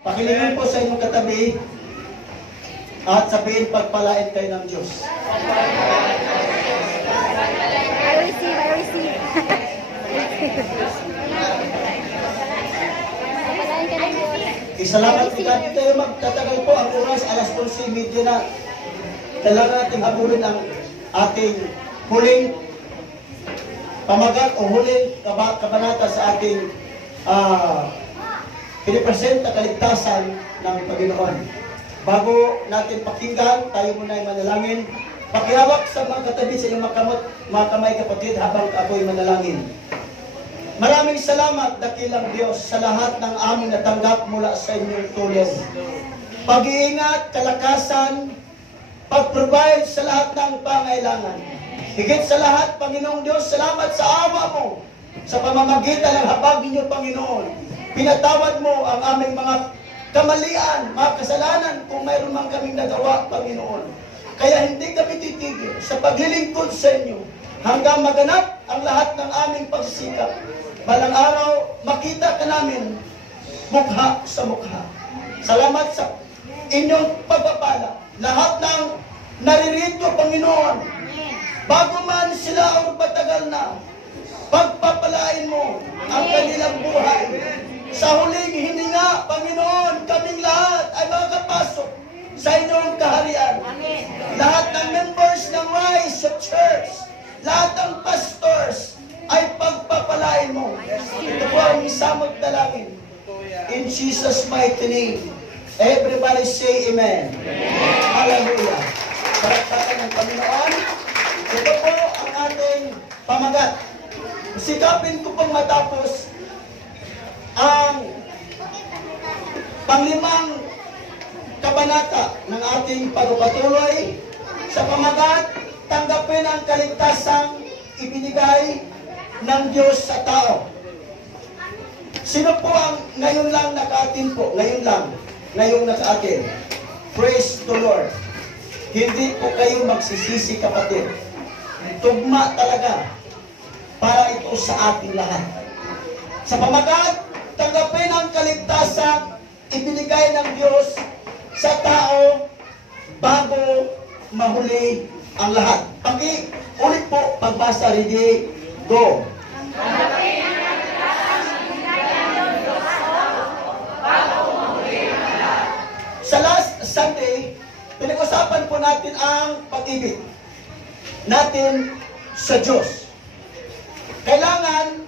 Pakilingin po sa inyong katabi at sabihin pagpalain kayo ng Diyos. I receive, I receive. Pagpalain ka ng Diyos. Isalamat po tayo tayo magtatagal po ang oras, alas 11:30 na. Kailangan natin habulin ang ating huling pamagat o huling kabanata sa ating pinipresent na kaligtasan ng Panginoon. Bago natin pakinggan, tayo muna ay manalangin. Pakihawak sa mga katabi sa inyong mga kamay kapatid habang ako'y manalangin. Maraming salamat, dakilang Diyos, sa lahat ng aming natanggap mula sa inyong tulong. Pag-iingat, kalakasan, pag-provide sa lahat ng pangailangan. Higit sa lahat, Panginoong Diyos, salamat sa awa mo sa pamamagitan ng habag ninyo, Panginoon. Pinatawad mo ang aming mga kamalian, mga kasalanan kung mayroon man kaming nagawa, Panginoon. Kaya hindi kami titigil sa paglilingkod sa inyo hanggang maganap ang lahat ng aming pagsisikap. Balang araw, makita ka namin mukha sa mukha. Salamat sa inyong pagpapala. Lahat ng naririto, Panginoon, bago man sila o matagal na, pagpapalain mo ang kanilang buhay. Sa huling hininga, Panginoon, kaming lahat ay makakapasok sa inyong kaharian. Amen. Lahat ng members ng Rise of Church, lahat ng pastors, ay pagpapalain mo. Ito po ang isamot dalangin. In Jesus' mighty name. Everybody say Amen. Amen. Hallelujah. Palakpakan ng Panginoon. Ito po ang ating pamagat. Sikapin ko pong matapos ang panglimang kabanata ng ating pagpapatuloy sa pamagat, tanggapin ang kaligtasang ibinigay ng Diyos sa tao. Sino po ang ngayon lang nakaatin po? Ngayong nakaatin. Praise the Lord. Hindi po kayo magsisisi, kapatid. Tugma talaga para ito sa ating lahat. Sa pamagat, tanggapin ang kaligtasan ibinigay ng Diyos sa tao bago mahuli ang lahat. Ulit po, pagbasa, ready, go. Tanggapin ang kaligtasan ibinigay ng Diyos sa tao bago mahuli ang lahat. Sa last Sunday, pinag-usapan po natin ang pag-ibig natin sa Diyos. Kailangan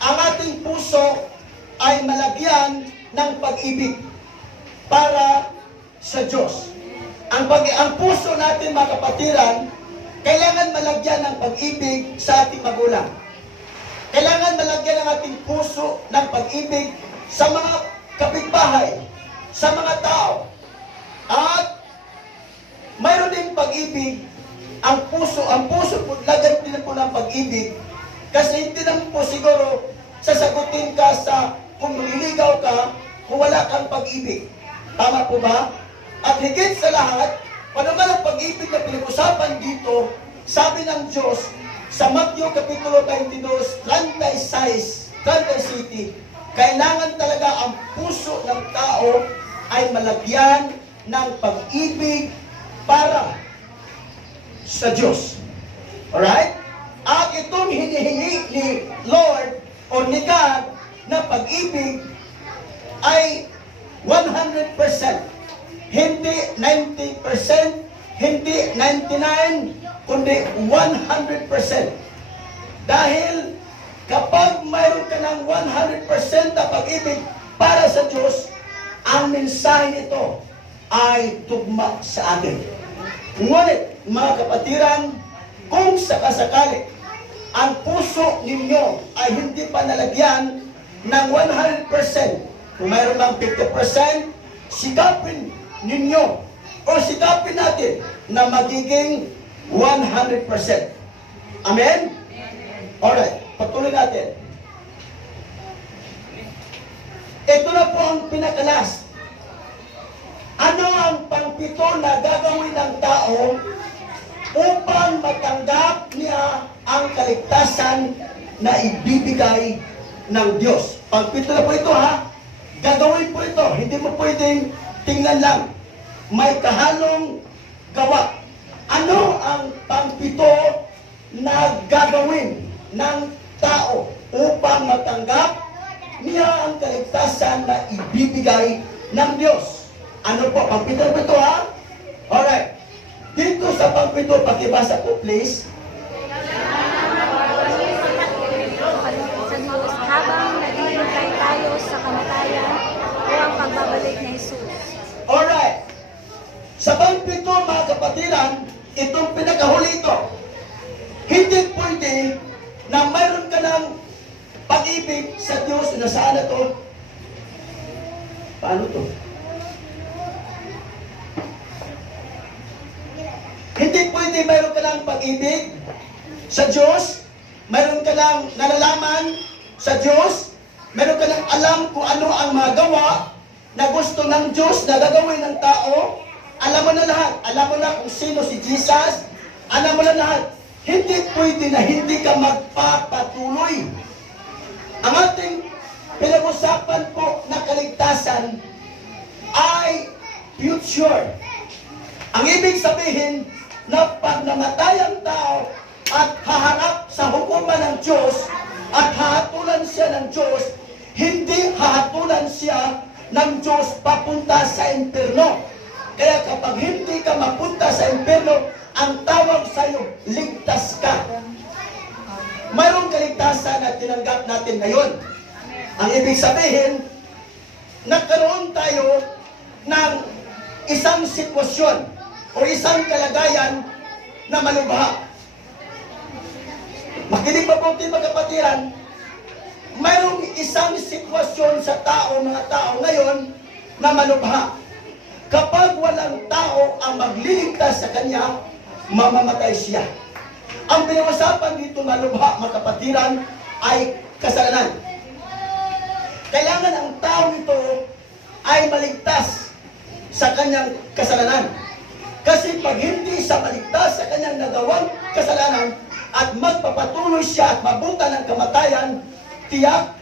ang ating puso ay malagyan ng pag-ibig para sa Diyos. Ang puso natin, mga kapatiran, kailangan malagyan ng pag-ibig sa ating magulang. Kailangan malagyan ng ating puso ng pag-ibig sa mga kapitbahay, sa mga tao. At mayroon din pag-ibig, ang puso po, lagyan din po ng pag-ibig. Kasi hindi naman po siguro sasagutin ka sa kung nililigaw ka, kung wala kang pag-ibig. Tama po ba? At higit sa lahat, panuman ang pag-ibig na pinag-usapan dito, sabi ng Diyos, sa Matthew Kapitulo 22, 36, kailangan talaga ang puso ng tao ay malagyan ng pag-ibig para sa Diyos. Alright? At itong hinihingi ni Lord o ni God na pag-ibig ay 100%. Hindi 90%, hindi 99%, kundi 100%. Dahil kapag mayroon ka ng 100% na pag-ibig para sa Diyos, ang mensahe nito ay tugma sa atin. Ngunit, mga kapatiran, kung sakasakali ang puso ninyo ay hindi pa nalagyan ng 100%, kung mayroon ng 50%, sikapin ninyo o sikapin natin na magiging 100%. Amen? Alright, patuloy natin. Ito na po ang pinakalas. Ano ang pangpito na gagawin ng tao upang matanggap niya ang kaligtasan na ibibigay ng Diyos? Pangpito na po ito, ha? gagawin po ito. Hindi mo pwedeng tingnan lang. May kahalong gawa. Ano ang pangpito na gagawin ng tao upang matanggap niya ang kaligtasan na ibibigay ng Diyos? Ano po? Pangpito po ito, ha? Alright. Dito sa pangpito, pakibasa po please. Sa Diyos habang naghihintay tayo sa kamatayan o ang pagbabalik ni Jesus. Alright. Sa pangpito, mga kapatiran, itong pinakahuli ito. Hindi pwede na mayroon ka ng pag-ibig sa Diyos. Nasaan na to? Paano to? Hindi pwede mayroon ka ng pag-ibig sa Diyos, mayroon ka ng nalalaman sa Diyos, mayroon ka ng alam kung ano ang mga gawa na gusto ng Diyos na gagawin ng tao. Alam mo na lahat. Alam mo na kung sino si Jesus. Alam mo na lahat. Hindi pwede na hindi ka magpapatuloy. Ang ating pinag-usapan po na kaligtasan ay future. Ang ibig sabihin na pag namatay ang tao at haharap sa hukuman ng Diyos at hahatulan siya ng Diyos, hindi hahatulan siya ng Diyos papunta sa impyerno. Kaya kapag hindi ka mapunta sa impyerno, ang tawag sa iyo, ligtas ka. Mayroong kaligtasan na tinanggap natin ngayon. Ang ibig sabihin, nagkaroon tayo ng isang sitwasyon o isang kalagayan na malubha. Makinig mabuti mga kapatiran, mayroong isang sitwasyon sa tao, mga tao ngayon na malubha. Kapag walang tao ang magliligtas sa kanya, mamamatay siya. Ang pinag-usapan dito malubha, mga kapatiran, ay kasalanan. Kailangan ang tao ito ay maligtas sa kanyang kasalanan. Kasi pag hindi siya maligtas sa kanyang nagawang kasalanan at magpapatuloy siya at mabuta ng kamatayan, tiyak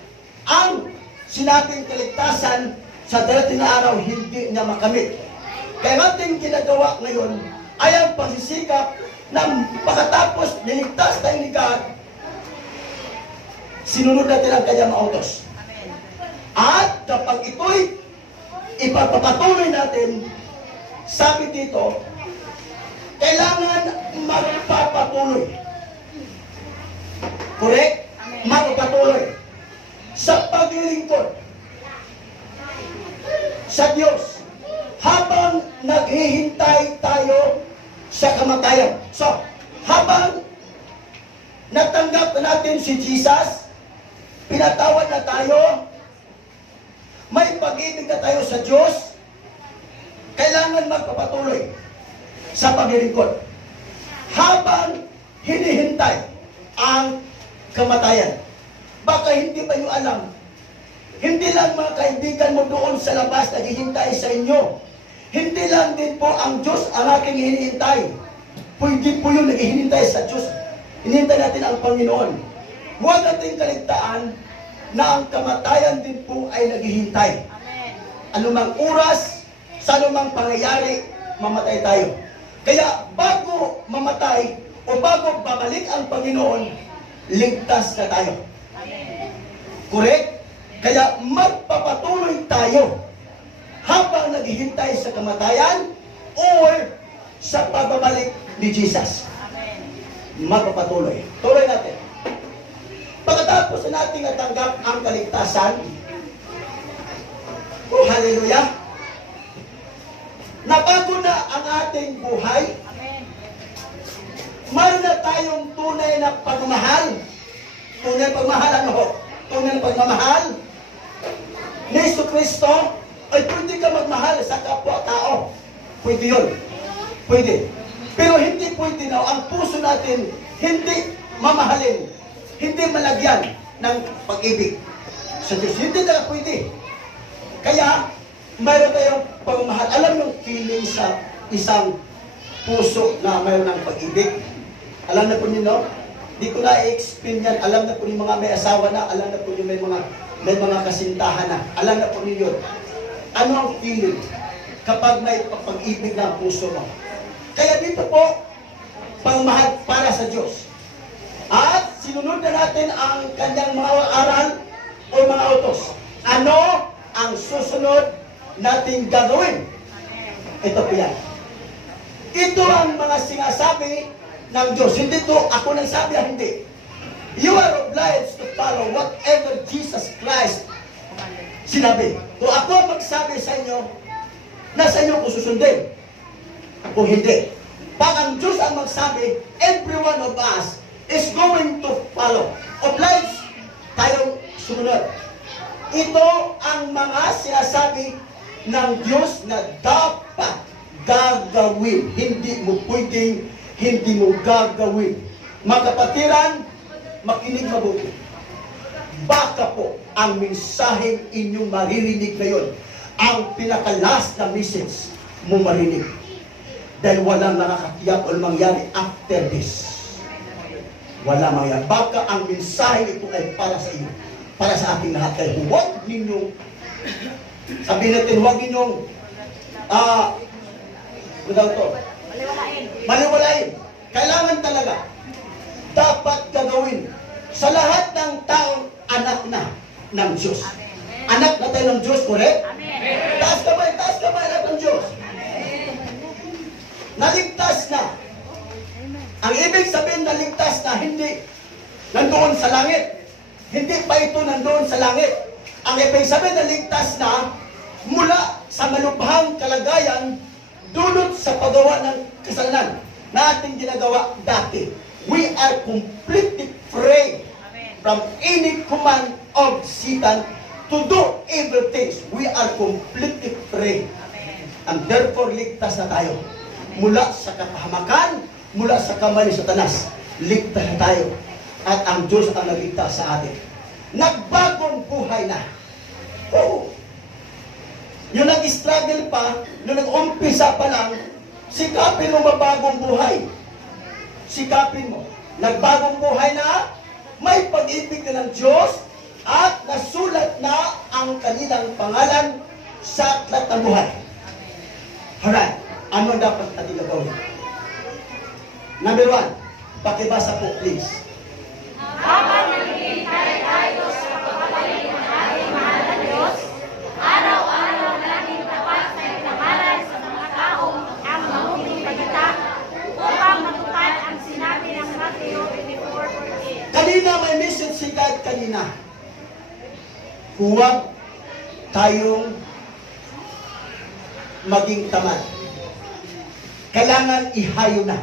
ang sinabing kaligtasan sa darating na araw hindi niya makamit. Kaya natin ginagawa ngayon ay ang pagsisikap na pagkatapos niligtas tayo ni God, sinunod natin ang kanyang mga utos. At kapag ito'y ipagpapatuloy natin, sabi dito, kailangan magpapatuloy. Correct? Magpapatuloy sa paglilingkod sa Diyos habang naghihintay tayo sa kamatayan. So, habang natanggap na natin si Jesus, pinatawad na tayo, may pag-ibig na tayo sa Diyos, kailangan magpapatuloy sa paglilingkod habang hinihintay ang kamatayan. Baka hindi pa nyo alam, hindi lang mga kaibigan mo doon sa labas naghihintay sa inyo. Hindi lang din po ang Diyos ang aking hinihintay. Pwede po yun naghihintay sa Diyos. Hinihintay natin ang Panginoon. Huwag natin kaligtaan na ang kamatayan din po ay naghihintay. Anumang oras, sa anumang pangyayari, mamatay tayo. Kaya bago mamatay o bago babalik ang Panginoon, ligtas na tayo. Correct? Kaya magpapatuloy tayo habang naghihintay sa kamatayan or sa pagbabalik ni Jesus. Magpapatuloy. Tuloy natin. Pagkatapos na natin natanggap ang kaligtasan, oh hallelujah, nabago na ang ating buhay, mayroon na tayong tunay na pagmamahal. Tunay na pagmamahal, ano ho? Tunay na pagmamahal ni Jesucristo. Ay pwede ka magmahal sa kapwa-tao. Pwede yun. Pwede. Pero hindi pwede na ang puso natin hindi mamahalin, hindi malagyan ng pag-ibig sa Diyos. Hindi na pwede. Kaya, mayroon tayong pagmamahal. Alam yung feeling sa isang puso na mayroon ng pag-ibig? Alam na po niyo, no? Di ko na i-explain yan. Alam na po yung mga may asawa na, alam na po yung may mga may mga kasintahan na. Alam na po ninyo, ano ang feeling kapag may pag-ibig ng puso mo. Kaya dito po, pangmahal para sa Diyos. At sinunod na natin ang kanyang mga aral o mga utos. Ano ang susunod nating gagawin? Ito po yan. Ito ang mga sinasabi ng Diyos. Hindi to ako nagsabi, hindi. You are obliged to follow whatever Jesus Christ sinabi. Kung ako ang magsabi sa inyo, nasa inyo kung susundin. Kung hindi. Pag ang Diyos ang magsabi, every one of us is going to follow. Obliged tayong sumunod. Ito ang mga sinasabi ng Diyos na dapat gagawin. Hindi mo pwedeng hindi mo gagawin. Mga kapatiran, makinig mabuti. Baka po ang mensaheng inyong maririnig ngayon, ang pinakalas na message mo marinig. Dahil walang nakakatiyak o mangyari after this. Wala mangyari. Baka ang mensahe ito ay para sa inyo. Para sa ating lahat. Kaya huwag ninyong, sabihin natin, huwag ninyong, maliwalain. Kailangan talaga. Dapat gagawin. Sa lahat ng taong anak na ng Diyos. Anak na tayo ng Diyos, correct? Taas kamay, anak ng Diyos. Naligtas na. Ang ibig sabihin naligtas na, hindi nandoon sa langit. Hindi pa ito nandoon sa langit. Ang ibig sabihin naligtas na, mula sa malubhang kalagayan, dulot sa paggawa ng kasalanan na ating ginagawa dati. We are completely free from any command of Satan to do evil things. We are completely free. And therefore, ligtas na tayo. Mula sa kapahamakan, mula sa kamay ni Satanas, ligtas na tayo. At ang Diyos ang nagligtas sa atin. Nagbagong buhay na. Oo. Yung nag-struggle pa, yung nag-umpisa pa lang, sikapin mo mabagong buhay. Sikapin mo. Nagbagong buhay na, may pag-ibig na ng Diyos, at nasulat na ang kanilang pangalan sa aklat ng buhay. Alright. Ano dapat natin gagawin? Number 1, pakibasa po please. Habang naghihintay tayo sa pagbabalik ng ating mahal na Diyos, araw-araw natin tapat na ipangaral sa mga taong ang mabuting balita upang matupad ang sinabi ng Matthew 24:48. Kanina may message si God kanina. Huwag tayong maging tamad. Kailangan ihayo na.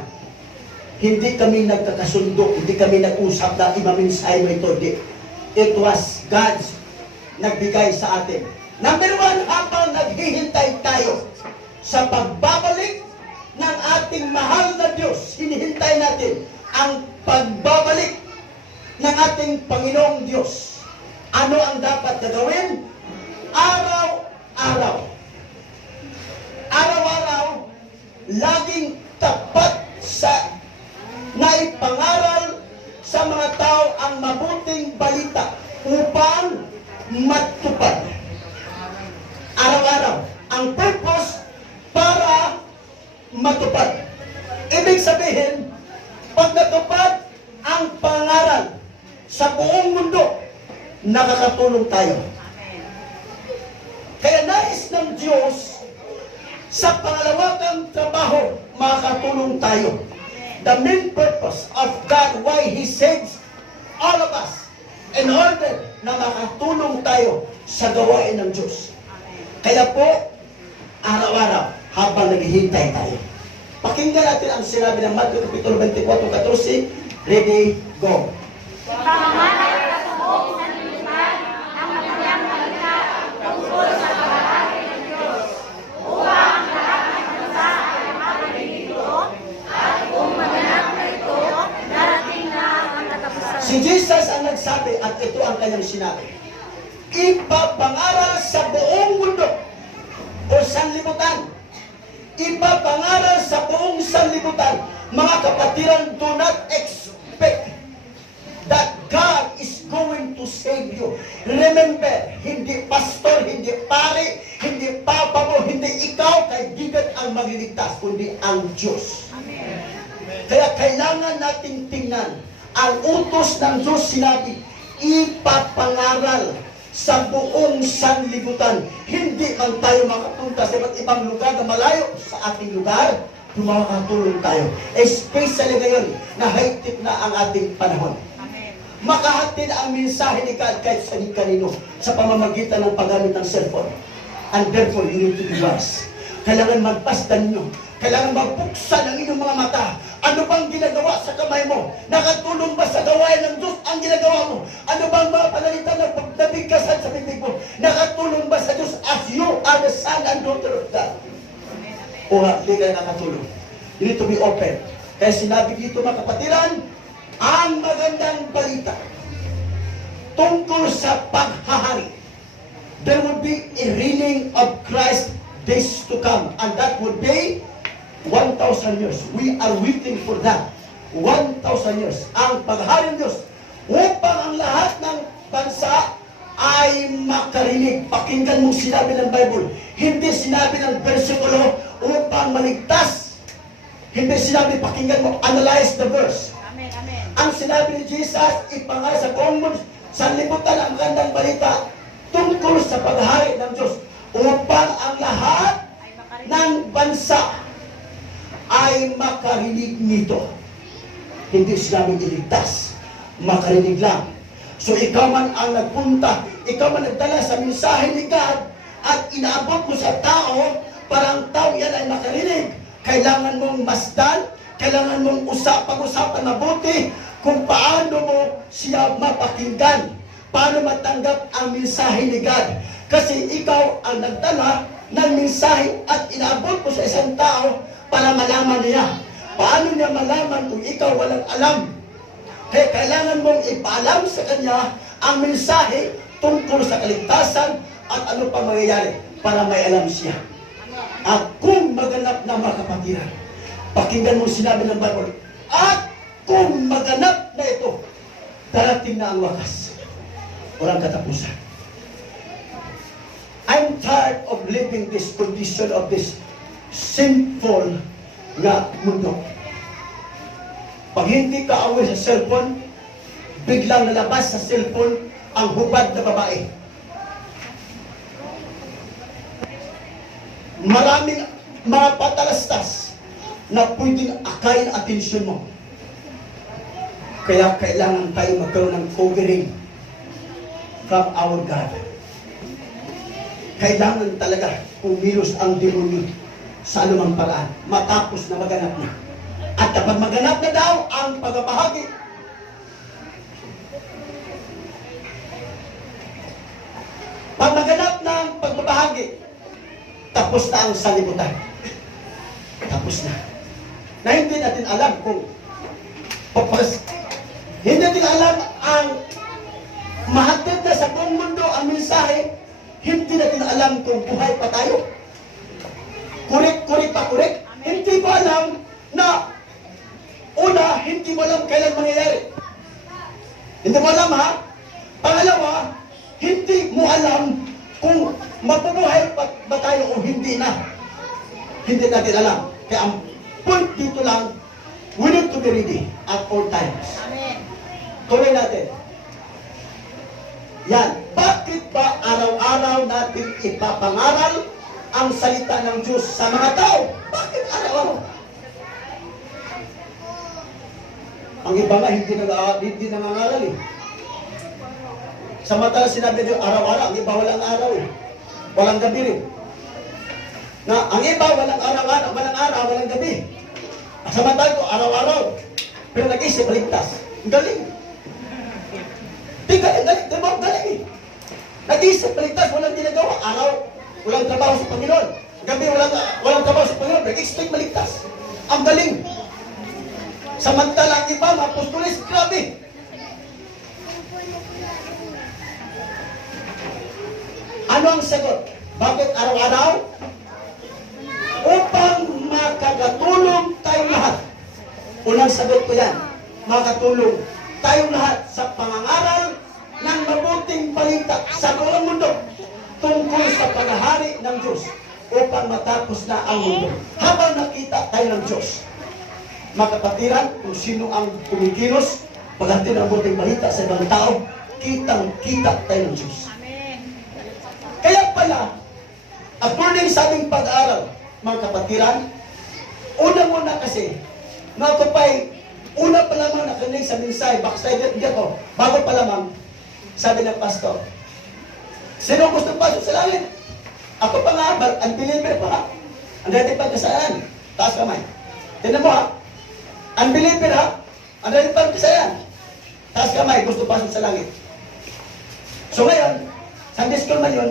Hindi kami nagkakasundo, hindi kami nag-usap na imaminsay mo ito. It was God's nagbigay sa atin. Number 1, habang naghihintay tayo sa pagbabalik ng ating mahal na Diyos, hinihintay natin ang pagbabalik ng ating Panginoong Diyos. Ano ang dapat gagawin? Araw-araw. Araw-araw, laging tapat sa naipangaral sa mga tao ang mabuting balita upang matupad. Araw-araw. Ang purpose para matupad. Ibig sabihin, pag natupad ang pangaral sa buong mundo, nakakatulong tayo. Kaya nais ng Diyos sa pangalawang trabaho, makakatulong tayo. The main purpose of God, why He saves all of us, in order na makatulong tayo sa gawain ng Diyos. Kaya po, araw-araw, habang naghihintay tayo. Pakinggan natin ang sinabi ng Matthew Kapitulo 24:14. Ready, go. Ipangaral sa buong sanlibutan ang magandang balita tungkol sa kalalaki ng Diyos upang ang lahat ng bansa ay makarinig ito at kung maganap na ito, darating na ang katapusan. Si Jesus ang nagsabi at ito ang kanyang sinabi. Ipapangaral sa buong mundo o sanlibutan. Ipapangaral sa buong sanlibutan. Mga kapatiran, do not expect that God is going to save you. Remember, hindi pastor, hindi pare, hindi papa mo, hindi ikaw, kaibigan ang magliligtas, kundi ang Diyos. Kaya kailangan natin tingnan, ang utos ng Diyos sinabi, ipapangaral sa buong sanlibutan. Hindi man tayo makapunta sa iba't ibang lugar na malayo sa ating lugar, makakatulong tayo. Especially ngayon na high-tech na ang ating panahon. Makahatid ang mensahe ni God kahit sa kanino sa pamamagitan ng paggamit ng cellphone. And therefore, you need to be wise. Kailangan magpasdan nyo. Kailangan magbuksan ang inyong mga mata. Ano bang ginagawa sa kamay mo? Nakatulong ba sa gawain ng Diyos ang ginagawa mo? Ano bang mga panalita na nabigkasan sa bibig mo? Nakatulong ba sa Diyos as you are the son and daughter of God? O hindi kayo nakatulong. You need to be open. Kaya sinabi dito mga kapatiran, ang magandang balita tungkol sa paghahari. There will be a reigning of Christ days to come. And that would be 1,000 years. We are waiting for that. 1,000 years. Ang paghahari ng Diyos upang ang lahat ng bansa ay makarinig. Pakinggan mong sinabi ng Bible. Hindi sinabi ng versikulo upang maligtas. Hindi sinabi, pakinggan mo, analyze the verse. Amen, amen. Ang sinabi ni Jesus, ipangaral sa buong mundo, sa libutan ang gandang balita tungkol sa paghahari ng Diyos upang ang lahat Ay makarinig. ng bansa ay makarinig nito. Hindi sinabing iligtas, makarinig lang. So ikaw man ang nagpunta, ikaw man nagdala sa mensahe ni God at inaabot mo sa tao, parang tao yan ay makarinig. Kailangan mong masdan, kailangan mong pag-usapan mabuti kung paano mo siya mapakinggan, paano matanggap ang mensahe ni God. Kasi ikaw ang nagdala ng mensahe at inaabot mo sa isang tao para malaman niya. Paano niya malaman kung ikaw walang alam? Kaya kailangan mong ipaalam sa kanya ang mensahe tungkol sa kaligtasan at ano pa mangyayari para may alam siya. At kung maganap na mga kapatiran, pakinggan mo sinabi ng Bible, at kung maganap na ito, darating na ang wakas. Walang katapusan. I'm tired of living this condition of this sinful na mundo. Pag hindi ka away sa cellphone, biglang nalabas sa cellphone ang hubad na babae. Maraming mga patalastas na pwedeng akayin atensyon mo. Kaya kailangan tayo magkaroon ng covering from our God. Kailangan talaga kumilos ang demonyo sa anumang paraan matapos na maganap na. At kapag maganap na daw ang pagbabahagi, pag maganap na ang pagbabahagi, tapos na ang salibutan. Tapos na. Na hindi natin alam kung hindi natin alam ang mahatid na sa buong mundo ang mensahe, hindi natin alam kung buhay pa tayo. Kurik pa. Hindi mo alam na una, hindi mo alam kailan mangyayari. Hindi mo alam ha? Pangalawa, hindi mo alam kung mabubuhay ba tayo o hindi na. Hindi natin alam. Kaya ang point dito lang, we need to be ready at all times. Amen. Tuloy natin. Yan. Bakit ba araw-araw natin ipapangaral ang salita ng Diyos sa mga tao? Bakit araw-araw? Ang iba nga hindi nangangaral eh. Samantala sinabi niyo araw-araw, ang iba walang araw eh. Walang gabi rin. Na ang iba walang araw-araw, walang gabi. Samantala ko araw-araw. Pero nag-isip ligtas. Galing. Galing eh. Nag-isip ligtas, walang ginagawa. Araw, walang trabaho sa Panginoon. Gabi, walang trabaho sa Panginoon. Nag-expect maligtas. Ang galing. Samantala ang iba, mga apostoles, grabe. Ano ang sagot? Bakit araw-araw? Upang makakatulong tayong lahat. Unang sagot ko yan. Makatulong tayong lahat sa pangangaral ng mabuting balita sa buong mundo tungkol sa paghahari ng Diyos upang matapos na ang mundo. Habang nakita tayo ng Diyos, mga kapatiran, kung sino ang kumikilos, paghatid ng mabuting balita sa ibang tao, kitang-kita tayo ng Diyos. Kaya pala, according sa ating pag-aaral, mga kapatiran, unang-una kasi, mga kapay, una pa lamang nakinig sa mensahe, backslide di ako, bago pa lamang, sabi ng pastor, sino gusto pasok sa langit? Ako pa nga, unbeliever pa nga. Ang dating pagkasayaan, taas kamay. Tignan mo ha, unbeliever ha, ang dating pagkasayaan, taas kamay, gusto pasok sa langit. So ngayon, Sunday school man yun,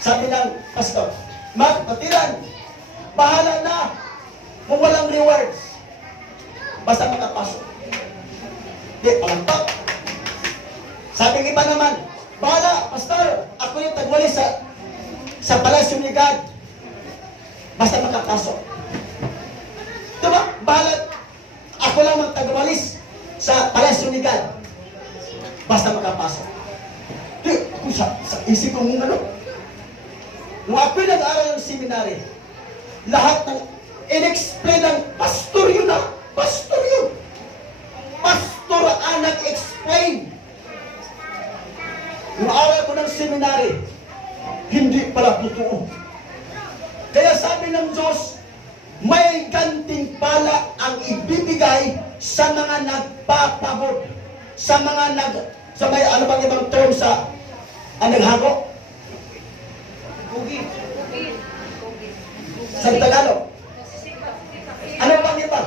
sabi ng pastor, mga kapatiran, bahala na kung walang rewards. Basta makapasok. Di, palampak. Sabi ng iba naman, bahala, pastor, ako yung tagwali sa palasyo ni God. Basta makapasok. Diba? Bahala, ako lang magtagwalis sa palasyo ni God. Basta makapasok. Di, kung sa isip ko mong ano, nung ako'y nag-aaral ng seminary, lahat ng in-explain ng pastor yun ha. Pastor yun. Pastor ang nag-explain. Nung aral ko ng seminary, hindi pala totoo. Kaya sabi ng Diyos, may gantimpala ang ibibigay sa mga nagpapabot. Sa mga sa may ano bang ibang term sa naghago? Sa Tagalog. Ano bang iba?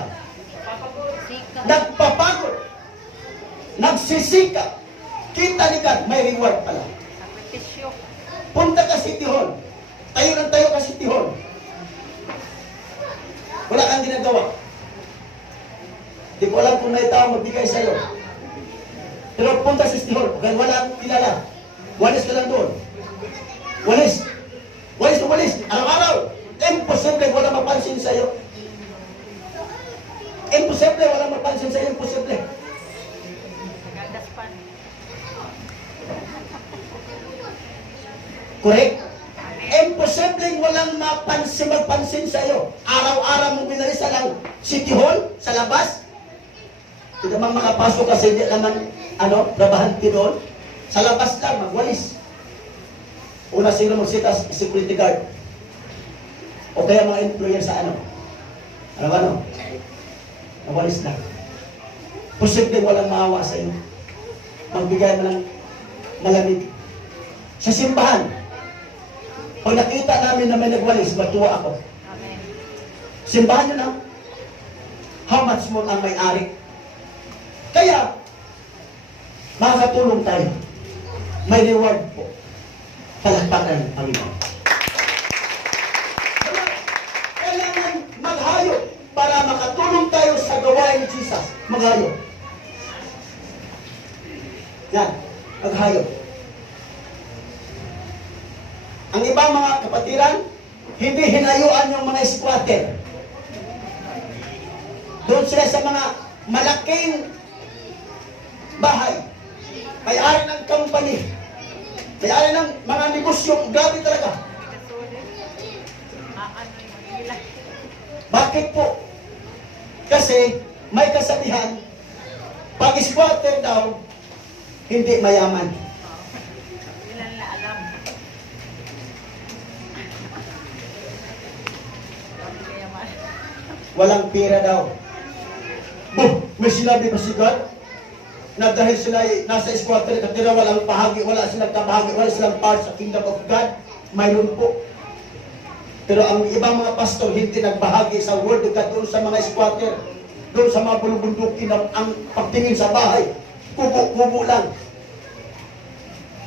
Nagpapagod. Nagsisikap. Kita ni God, may reward pala. Punta ka City Hall. Tayo ng tayo ka City Hall. Wala kang ginagawa. Di ko alam kung may tao magbigay sa'yo. Pero punta sa City Hall. Kaya wala kang kilala. Walis ka lang doon. Walis. Walis na walis. Araw-araw. Imposible wala mapansin sa'yo. Imposible wala mapansin sa'yo. Imposible. Correct? Imposible walang magpansin sa'yo. Araw-araw mo binalisa lang City Hall sa labas. Hindi naman makapasok kasi hindi naman trabahante doon. Sa labas lang, magwalis. Una sila magsita security guard. O kaya mga employer sa magwalis lang. Posible walang maawa sa iyo. Magbigay mo ng malamig. Sa simbahan, pag nakita namin na may nagwalis, matuwa ako. Simbahan nyo na. How much more ang may-ari? Kaya, makakatulong tayo. May reward po. Palakpakan ng Panginoon. Kailangan maghayo para makatulong tayo sa gawain ni Jesus. Maghayo. Yan. Maghayo. Ang ibang mga kapatiran, hindi hinayuan yung mga squatter. Doon sila sa mga malaking bahay. May-ari ng company. May-ari ng mga negosyo. Grabe talaga. Bakit po? Kasi may kasabihan, pag squatter daw, hindi mayaman. Walang pera daw. May sinabi ba si God? Na dahil sila nasa squatter, katira walang bahagi, wala silang kabahagi, wala silang part sa kingdom of God, mayroon po. Pero ang ibang mga pastor hindi nagbahagi sa word of God doon sa mga squatter, doon sa mga bulubundukin ang pagtingin sa bahay, kubo-kubo lang.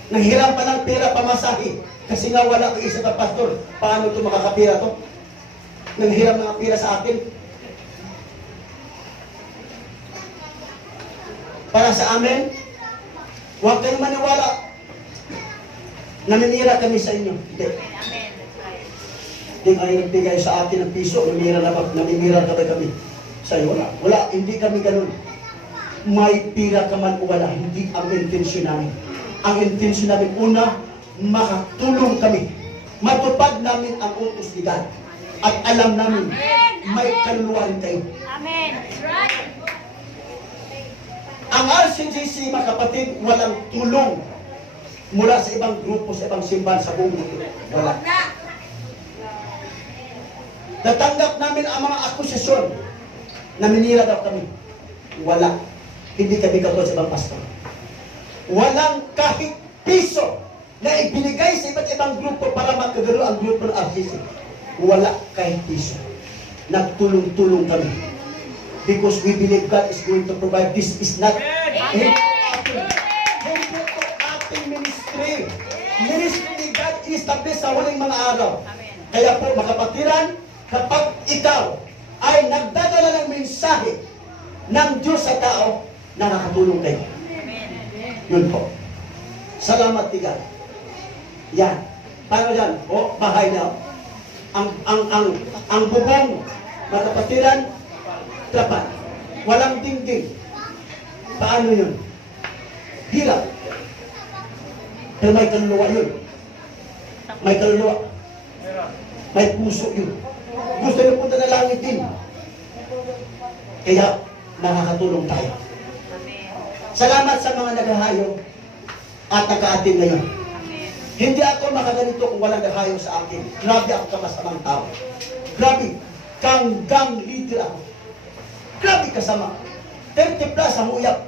Nanghiram pa ng pera pamasahe, kasi nga wala kang isa na pastor, paano ito makakapira to? Nanghiram ng pera sa akin. Para sa amin, huwag kayong maniwala. Naninira kami sa inyo. Hindi. Hindi kayo nagbigay sa atin ng piso, naninira kami sa iyo. Wala, hindi kami ganun. May pira ka man o wala, hindi ang intensyon namin. Ang intensyon namin, una, makatulong kami. Matupad namin ang utos ni God. At alam namin, may kaluluwa rin kayo. Amen. Ang RCGC, mga kapatid, walang tulong mula sa ibang grupo, sa ibang simbahan sa buong mundo. Wala. Natanggap namin ang mga akusasyon na minira daw kami. Wala. Hindi kami katulad sa ibang pastor. Walang kahit piso na ibinigay sa iba't ibang grupo para magkagano ang grupo ng RCGC. Wala kahit piso. Nagtulong-tulong kami. Because we believe God is going to provide. This is not hindi ito ating ministry. Ministry ni God is-establish sa huling mga araw. Kaya po, mga kapatiran, kapag ikaw ay nagdadala ng mensahe ng Diyos sa tao, nakakatulong kayo. Yun po. Salamat ni God. Yan. Paano yan? O, bahay na. Ang bubong, mga kapatiran, dapat. Walang dingding. Paano yun? Hirap. Pero may kaluluwa yun. May kaluluwa. May puso yun. Gusto niyo punta na langit din. Kaya, nakakatulong tayo. Salamat sa mga naghahayo at nag-aatin ngayon. Hindi ako makaganito kung walang naghahayo sa akin. Grabe ako kamasamang tao. Grabe. Kanggang leader ako. Grabe kasama. 30 plus ang uyap.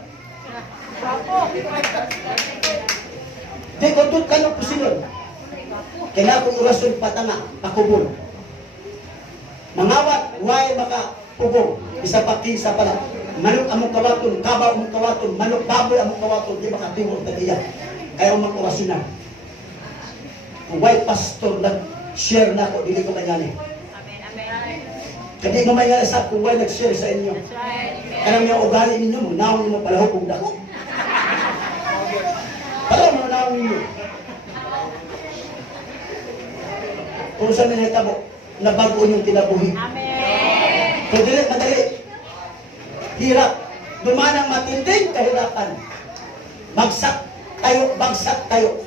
Di ko doon ka ng pusilon. Kaya akong orasyon patanga, pakubol. Mangawat, huwag makapugong. Isa pa kinsa pala. Manok among kawaton, kabaw among kawaton, manok baboy among kawaton, di makatimot na iya. Kaya among orasyon na. Huwag pastor nag-share na ako, dili ko manyani. Kasi mo may sa kung why nag-share sa inyo. Kanang yung ugali ninyo mo, naong mo palahok kung dako. Palahok mo naong ninyo. Kung saan minatabo, nabago yung tinabuhi. Amen. Kung dili, madali. Hirap. Dumanang matinding kahirapan. Bagsak tayo.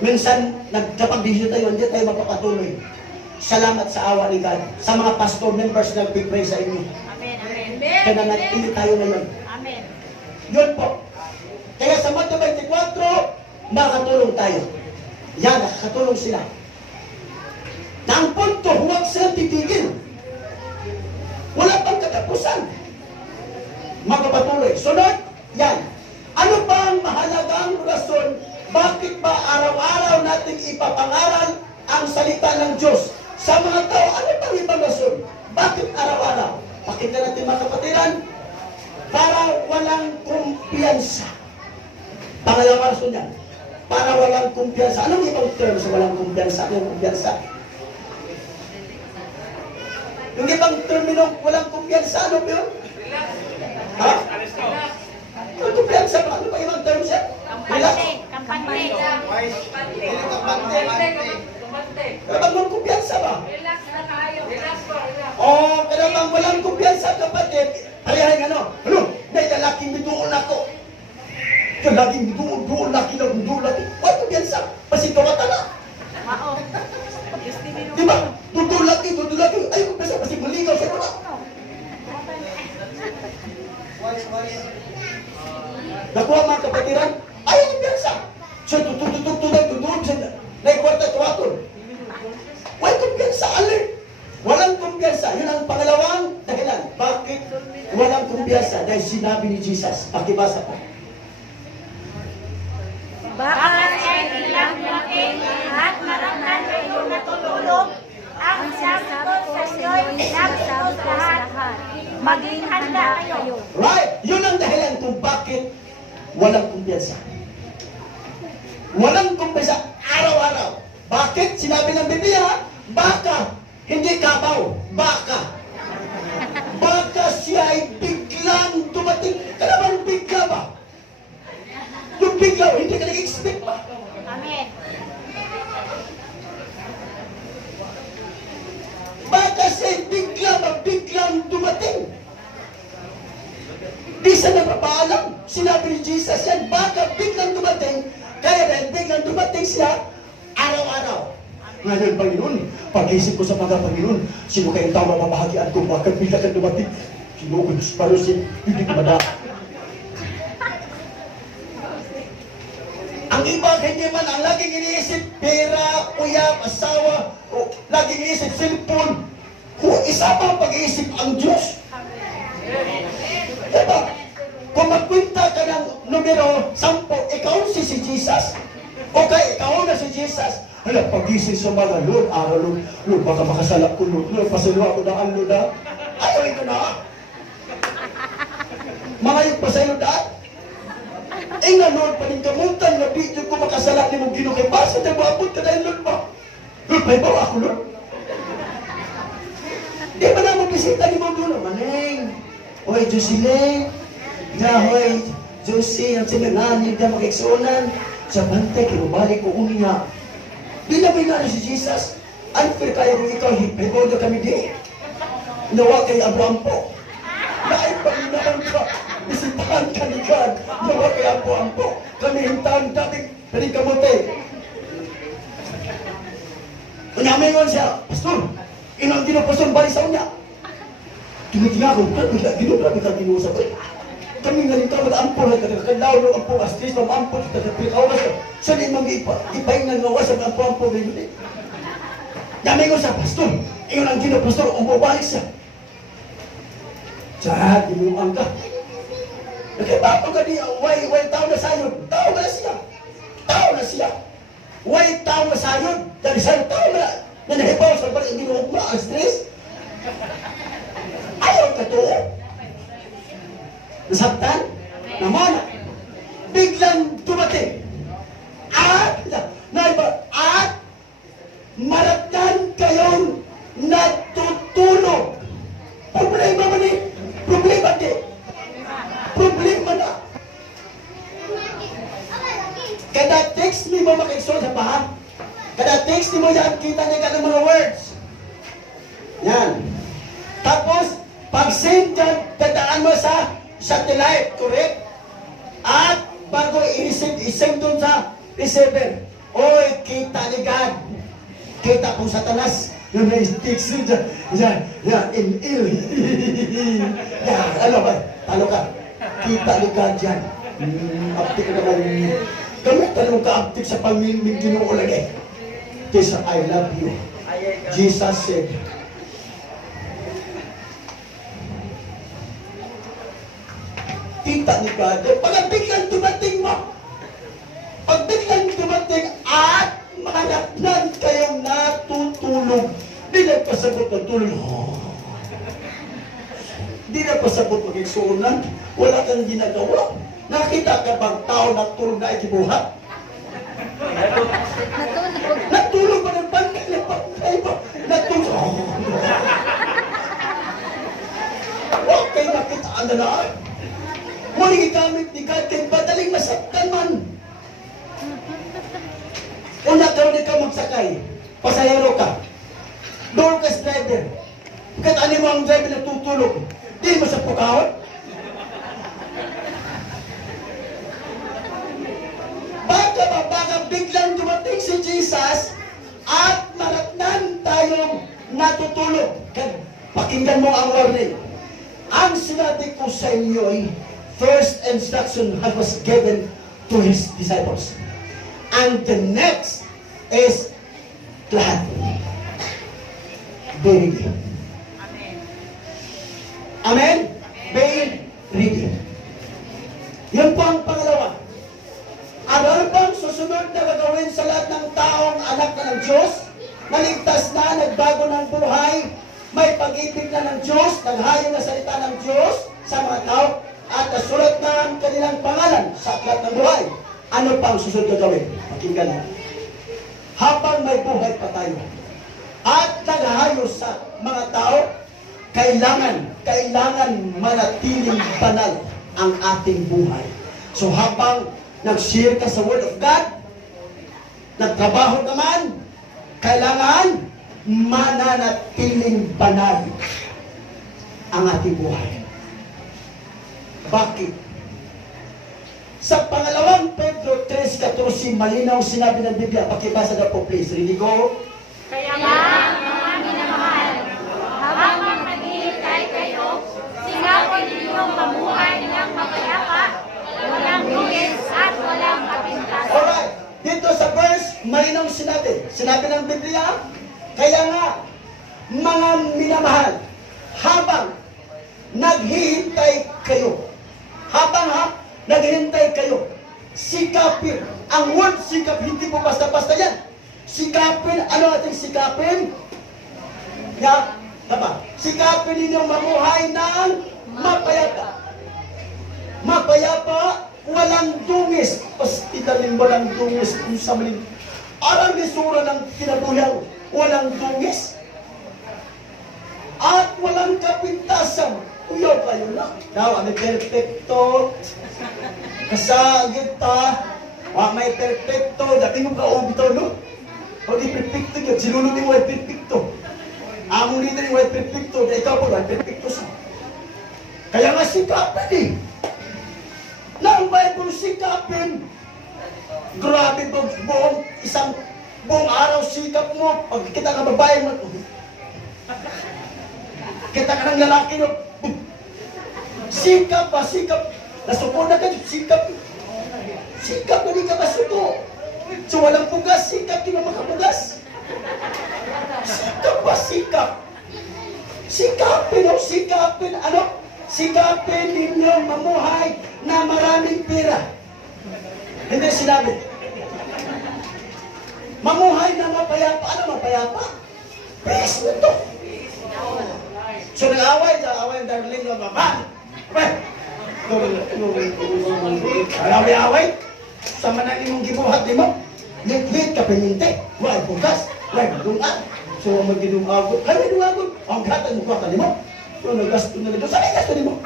Minsan, nagkapag-vision tayo, hindi tayo mapapatuloy. Salamat sa awa ni God. Sa mga pastor members na nag-pray sa inyo. Amen. Amen. Kaya nanatili tayo ngayon. Amen. Yun po. Kaya sa Matthew 24, makatulong tayo. Yan, nakakatulong sila. Na ang punto, huwag silang titigil. Wala pang katapusan. Magpapatuloy. Sunod, yan. Ano ba ang mahalagang rason? Bakit ba araw-araw natin ipapangaral ang salita ng Diyos? Sa mga tao, ano pang ibang rason? Bakit araw-araw? Pakinggan natin mga kapatiran. Para walang kumpiyansa. Pangalawang rason yan. Para walang kumpiyansa. Anong ibang term sa walang kumpiyansa? Anong kumpiyansa? Yung ibang terminong walang kumpiyansa, ano ba yun? Ha? Walang kumpiyansa ba? Ano ba ibang term siya? Relax. Kampante. Pero bang walang kumpiyansa ba? Oh, pero bang walang kumpiyansa kapatid, parehay ano? Ano? Dahil lalaking bituon ako. Kaya laging bituon, laki. Walang kumpiyansa. Pasikaw na. Mao. Di ba? Dudul laki. Ay, kumpiyansa. Pasti maligaw sa mga. Nakuha mga kapatiran, ayaw kumpiyansa. Siya tutulog siya. Naikwarta tuwatol. Walang kumpiyansa, alert. Walang kumpiyansa. Yun ang pangalawang dahilan. Bakit walang kumpiyansa? Dahil sinabi ni Jesus. Pakibasa po. Bakit ay ilang laking at maramnan kayo natutulog ang sabi ko sa inyo'y nagsabi ko lahat. Maging handa kayo. Right? Yun ang dahilan kung bakit walang kumpiyansa. Walang kumpiyansa araw-araw. Bakit? Sinabi ng Biblia, baka, hindi kabaw, baka. Baka siya ay biglang dumating. Kailangan bigla ba? Yung bigla, hindi ka nag-expect ba? Amen. Baka siya ay biglang dumating. Di siya napapaalam. Sinabi ni Jesus yan, baka biglang dumating dahil biglang dumating siya araw-araw. Ngayon, Panginoon, pag-isip ko sa mga Panginoon, sino kayong tao mabahagian ko, bakit bigla kang dumating? Sino ko, parang hindi ko mada. Ang iba, hindi man, ang laging iniisip, pera, uyab, asawa, o laging iniisip, cellphone. Kung isa pa ang pag-iisip ang Diyos. Diba? Kung magkwenta ka ng numero 10, ikaw si Jesus. Okay, ikaw na si Jesus. Hala, pag-isip sa mga, Lord, araw, Lord, baka makasala ko, Lord, pasalwa ko na ang Lord, ha? Ayaw ito na. Mga yung pasaylo daan. Eh nga, Lord, paningkamutan na video ko makasala ni mong ginukay. Basta na maabot ka dahil, Lord, ba? Lord, may bawa ako, Lord. Di ba na magbisita ni mong Lord? Maneng, oy, Jocelyn, nga, oy, Josie, ang sinanganin na mag-eksonan. Sa bantay, kinubalik ko unya. Binabinan si Jesus. Unfair kayo kung ikaw, hipibodo kami di. Nawa kay Abraham po. Naipaginahan ka. Isitahan ka ni God. Nawa kay Abraham po. Kami hintahan dating pinikamote. Unyamingon siya, Pastor, inang ginapastor bali sa unya. Tumitinga ko, grabe ka ginuusap ko. Kami nga nito, mag-ampol, kagalaw ng ampol, astis, mag-ampol, kagapikawas, so di mag-ipahingan nga wasan ang ampol, ngayon eh. Dami ko sa pastor, iyon ang ginapastor, umubalik siya. Diyan, dinuang ka. Nagkatapo ka niya, way tao na sayod, tao na siya. Tao na siya. Way tao na sayod, dahil sayod tao na nahibaw sa balik, hindi mo ang stress. Ayaw ka to. Nasaktan? Naman, biglang dumating. At maratnan kayong natutulog. Problema man eh. Problema di. Problema na. Kada text ni mo makaisod sa baha. Kada text ni mo yan, kita niya ka ng mga words. Yan. Tapos, pag-send dyan, tandaan mo sa satellite, correct? At bago i-send doon sa receiver, oy, kita ni God. Kita kong Satanas. Yung may sticks dyan. Yan, in-il. Yan, ano ba? Talo ka. Kita ni God yan. Aptik ka naman. Gamit tanong ka-aptik sa pangmiming Ginoo lagi. Kesa, I love you. Jesus said, kita ni God. Pag biglang dumating mo, pag biglang dumating at mahanapnan kayong natutulog, di na pasabot ng tulog. Di na pasabot mag-iksunan, wala kang ginagawa. Nakita ka bang tao na tulog na ikibuhat? Natulog ba ng bangkay na bangkay ba? Natulog. Okay, nakita na na. Muling igamit ni God kay badaling masaktan man. Una daw ka magsakay, pasahero ka. Door ka driver. Katani mo ang driver na tutulog. Di mo sa pukawat. Baka biglang dumating si Jesus at maratnan tayong natutulog. Pakinggan mo ang warning. Ang sinabi ko sa inyo ay first instruction was given to his disciples. And the next is glad. Be ready. Amen? Be ready. Yun po ang pangalawa. Ano bang susunod na gagawin sa lahat ng taong anak na ng Diyos? Naligtas na, nagbago ng buhay, may pag-ibig na ng Diyos, naghayo na salita ng Diyos sa mga tao, at nasulat na ang kanilang pangalan sa aklat ng buhay. Ano pa ang susunod na gawin? Pakinggan mo. Habang may buhay pa tayo, at naghayo sa mga tao, kailangan manatiling banal ang ating buhay. So habang nag-share ka sa Word of God, nagtrabaho naman, kailangan mananatiling banal ang ating buhay. Bakit? Sa pangalawang Pedro 3:14, malinaw sinabi ng Biblia. Pakibasa na po please. Ready go? Kaya nga, mga minamahal, habang naghihintay kayo, singapin ninyong mamuhay ng mapayapa, walang dugis at walang kapintasan. Alright. Dito sa verse, malinaw sinabi. Sinabi ng Biblia, kaya nga, mga minamahal, habang naghihintay kayo, naghihintay kayo, sikapin. Ang word sikap, hindi po basta-basta yan. Sikapin, ano ating sikapin? Tama. Sikapin ninyong mamuhay ng mapayapa. Mapayapa, walang dungis. Pastitalin walang dungis kung sa maling. Arang lisura ng kinabuhian, walang dungis. At walang kapintasan. Uyaw kayo na. Now, may perfecto. Kasagit pa. May perfecto. Dati mo ka-ubito, no? O di perfecto yun. Sinunod yung may perfecto. Among leader yung may perfecto. Na ikaw po, may perfecto siya. Kaya nga sikapin eh. Na ang Bible sikapin. Grabe po, buong araw sikap mo. Pag kita ka babae mo, kita ka ng lalaki no. Sikap ba? Sikap. Nasuko na ka, sikap. Sikap na di ka masuko. So walang pugas, sikap di na makapugas. Sikap ba? Sikap. Sikapin o sikapin. Ano? Sikapin ninyong mamuhay na maraming pera. Hindi sinabi. Mamuhay na mapayapa. Ano mapayapa? Pes na to. So nag-away ang darling na mama. Away-away. Sa manang imong gibuhat di mo. Lit-lit ka pininte. Wala bugas. Wala dungan. So magidungagot. Kaya dungagot. Ang gatan mo ka di mo. So nagasto na nito. Saan gasto di mo?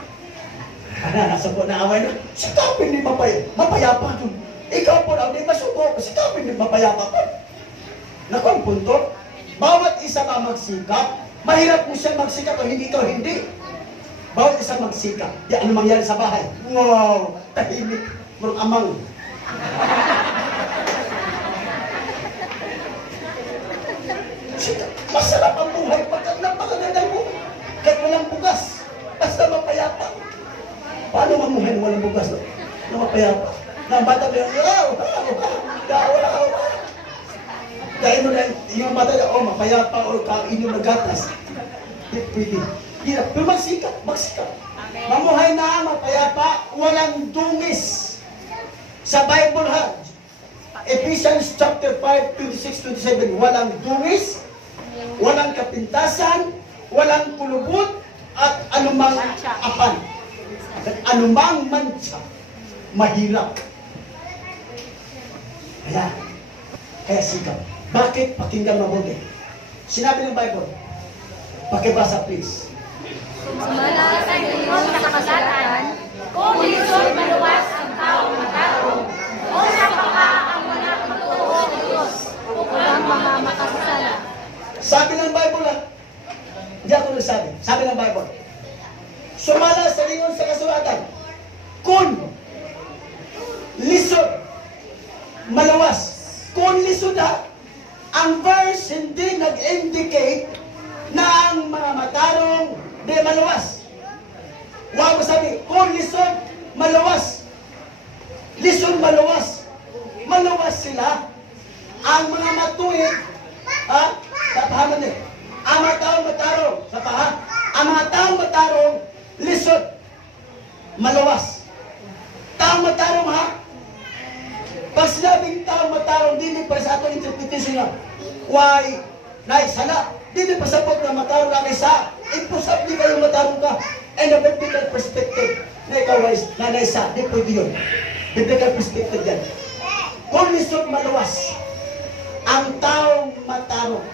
Nasa po na away na. Sikapin ni mapayapa dun. Ikaw po na, di masuko. Sikapin ni mapayapa po. Naku ang punto. Bawat isa ka magsikap. Mahirap mo siya magsikap o hindi ikaw hindi. Bawat isa magsikap. Di ano mangyari sa bahay? Wow! Tahimik. Murang amang. Sikap. Masarap ang buhay pagkat napakaganda mo. Kahit walang bugas. Basta mapayapa. Paano mamuhay ng walang bugas? Na mapayapa. Na ang bata na wala ka. Dahil mo na yung mata na, mapayapa o inyong nagatas. Pwede. Hirap. Pero magsikap. Mamuhay na mapayapa, walang dungis. Sa Bible ha, Ephesians chapter 5, 26-27, walang dungis, walang kapintasan, walang kulubot, at anumang apan. At anumang mancha. Mahirap. Kaya sikap. Bakit? Pakinggan mabuti. Sinabi ng Bible. Pakibasa please. Sumala sa inyo sa kasalanan, kung lisod maluwas ang taong matarong, o sa paka ang mga magtuo ng Diyos, upang mga makasala. Sabi ng Bible hindi ako nagsabi. Sabi ng Bible. Sumala sa lingon sa kasulatan, kung lisod maluwas. Kung lisod ang verse hindi nag-indicate na ang mga matarong di maluwas. Huwag masabi, kung lisod, maluwas. Lisod, maluwas. Maluwas sila. Ang mga matuwid, tapahaman din. Ang mga taong matarong, ang mga taong matarong, lisod, maluwas. Taong matarong pag sinabing taong matarong, hindi pa sa atong interpretation na, why, sana, hindi pa sapot na matarong lang isa. Imposible kayong matarong ka. And a biblical perspective na ikaw na isa, di pwede yun. Biblical perspective yan. Kung lisod maluwas, ang taong matarong,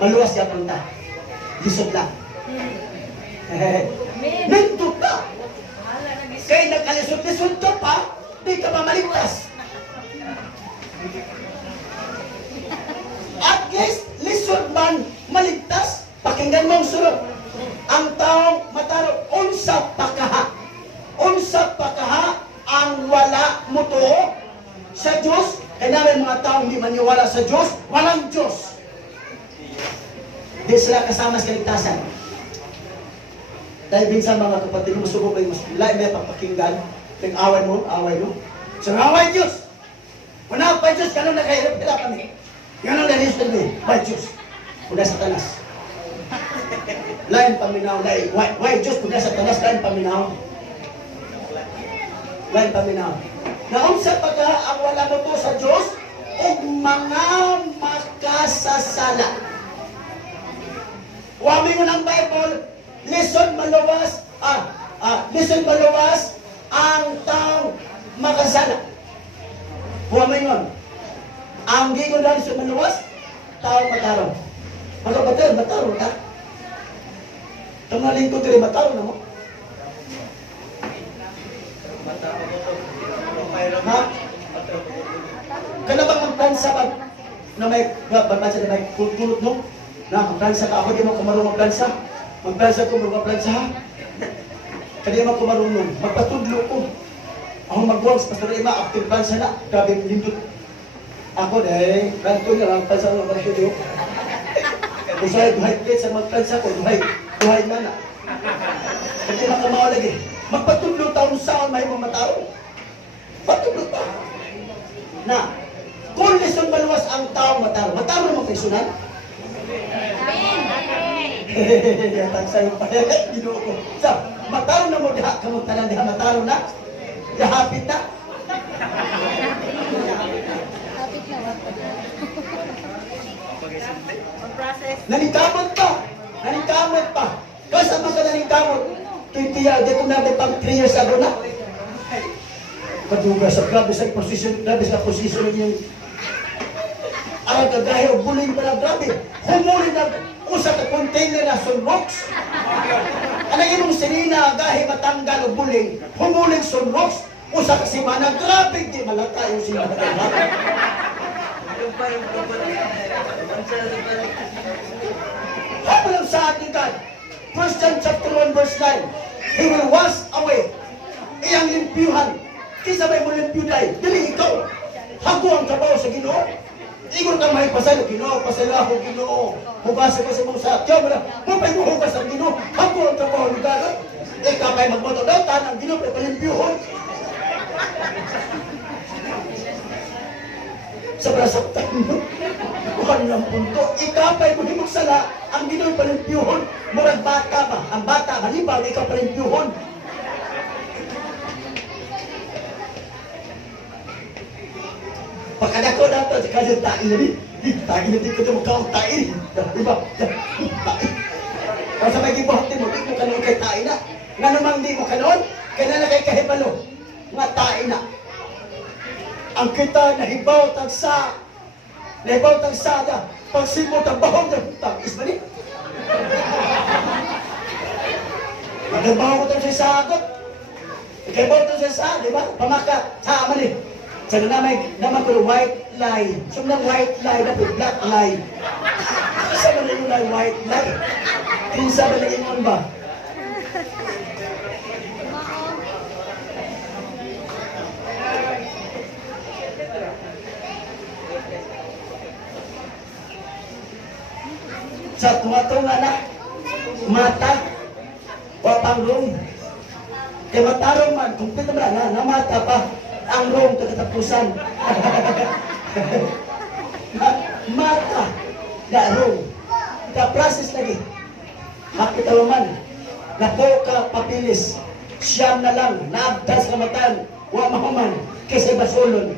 maluwas yan punta. Lisod lang. Nindot ka. Kaya nagkalisod-lisod ka pa, di ka mamaligtas. At least, lisod man, maligtas, pakinggan mo ang sunod. Ang taong matarong, unsa pakaha. Unsa pakaha sa Diyos, walang Diyos. Di sila kasama sa kaligtasan. Dahil minsan mga kapatid, masubok kayo, mas lain may papakinggan, kung away mo. So, away Diyos! Wala pa Diyos, gano'n na kahirap kami. Gano'n na listed mo, by Diyos. Kuda sa tanas. Lain paminaw, lain. Why Diyos, kuda sa tanas, lain paminaw. Lain paminaw. Naunsa pa ka ang wala mo to sa Diyos, o mga makasasala. Wami mo ng Bible, listen maluwas ang taong makasala. Wami yun. Ang gigon dahil sa maluwas, taong mataro. Mga kapatid, mataro ka. Tumaling ko diri, mataro na mo. Ha? Kana bang magplansa ba? Na may magplansa na may kulot mo? Na magplansa ka, ako di mo kumarong magplansa. Magplansa ko, magplansa ha? Kadi mo kumarong nun, magpatudlo ko. Ako mag-works, Pastor Ima, active plansa na. Grabe, lindot. Ako dahil, ganto niya, magplansa ko ng parasyo. Kung sa'yo, duhay plate sa magplansa ko, duhay na. Kadi makamaw lagi. Magpatudlo taon saan may mga matao. Patudlo pa. Na, kung lison maluwas ang taong mataro, mataro mo kay sunan? Yatang sa'yo pa. Ginoo ko. So, mataro na mo diha, kamutalan diha, mataro na. Dihapit na. Naningkamot pa. Kasi ang mga naningkamot, 20 years, dito natin pang 3 years ago na. Kaduga sa grabe sa posisyon yung ang kagahe o buling pala grabe. Humuli na usa ka container na sunrox. Anong imong sinina gahe matanggal o buling, humuling sunrox, usa ka simana, grabe di malata yung simana. Hapo lang sa atin God. 1 John chapter 1 verse 9. He will wash away. Iyang limpyuhan. Kisa may mo limpyo dahil. Dili ikaw. Hago ang trabaho sa Ginoo. Igor kang may pasal, Ginoo, pasala ko Ginoo. Hugasan ko sa mong sakyaw mo na. Mupay mo hugas ang Ginoo. Hago ang trabaho ni God. Ikaw may magmoto daw, tanang Ginoo, may palimpyuhon. Sa prasaktan mo. Bukan ng punto. Ikapay mo himog sala, ang Ginoo palimpyuhon. Murag bata ba? Ang bata, halibang ikaw palimpyuhon. Pagkadako na ito, kasi tain na rin. Tain na din ko ito magkawang tain. Diba? Tain. Kung sa may gibuhatin mo, di mo kanon kay tain na. Nga namang di mo kanon, kaya na kay kahibalo. Nga tain na. Ang kita nahibaw tagsa na. Pagsimot ang bahong na tagis ba ni? Magdabaw ko ito sa sagot. Ikabaw ito sa sagot, di ba? Pamaka, sa aman eh. Sa naman ko white lie. So na white lie, dapat black lie. Isa ba na yung white lie? Kinsa ba na yun ba? Sa tuwa-tunga na, mata, wapang room. Kaya matarong man, kung pito ba na mata pa, ang room katapusan. Mata, na room. Ka-process lagi. Makita man, napo ka papilis, siyam na lang, naabdas ka matan, wa mahuman, kasi basulon.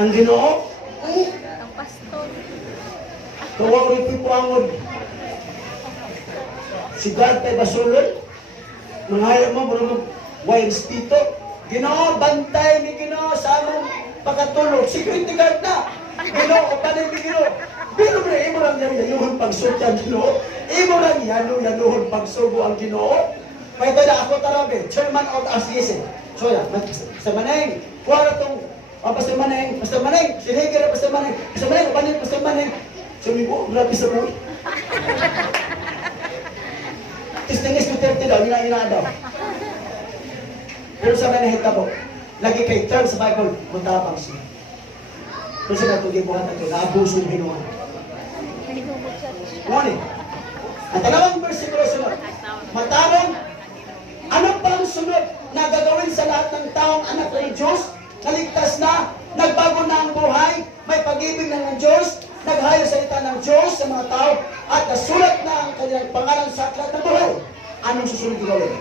Ang Ginoo, Ang pastor. tuwang ripi po angod. Si God kay basulon, nangayon mo, marunong wines dito. Ginoo, bantay ni Ginoo sa among pagkatulog. Security guard na. Ginoo, panay ni Ginoo. Pero na, imo lang yanuhon pagsuot ang Ginoo. Imo lang yanuhon pagsugo ang Ginoo. May tada ako tarabe, chairman of association. So yan, Pastor Maneng, kuwara tong Pastor Maneng, sige kira Pastor Maneng, banin Pastor Maneng. Sumibo, grabe sa buhay. Istingis ko 30 daw, ina daw. Pero sa mga nahitabo, lagi kay turn sa Bible, matapang siya. Kung sa nato gibuhat ito, naabuso ng Ginoo. Ngunit, ang dalawang versikulo sunod, matarong, ano pa ang sunod na gagawin sa lahat ng taong anak ng Diyos? Naligtas na, nagbago na ang buhay, may pag-ibig na ng Diyos, naghayo sa salita ng Diyos sa mga tao, at nasulat na ang kanilang pangalan sa aklat ng buhay. Anong susunod gawin?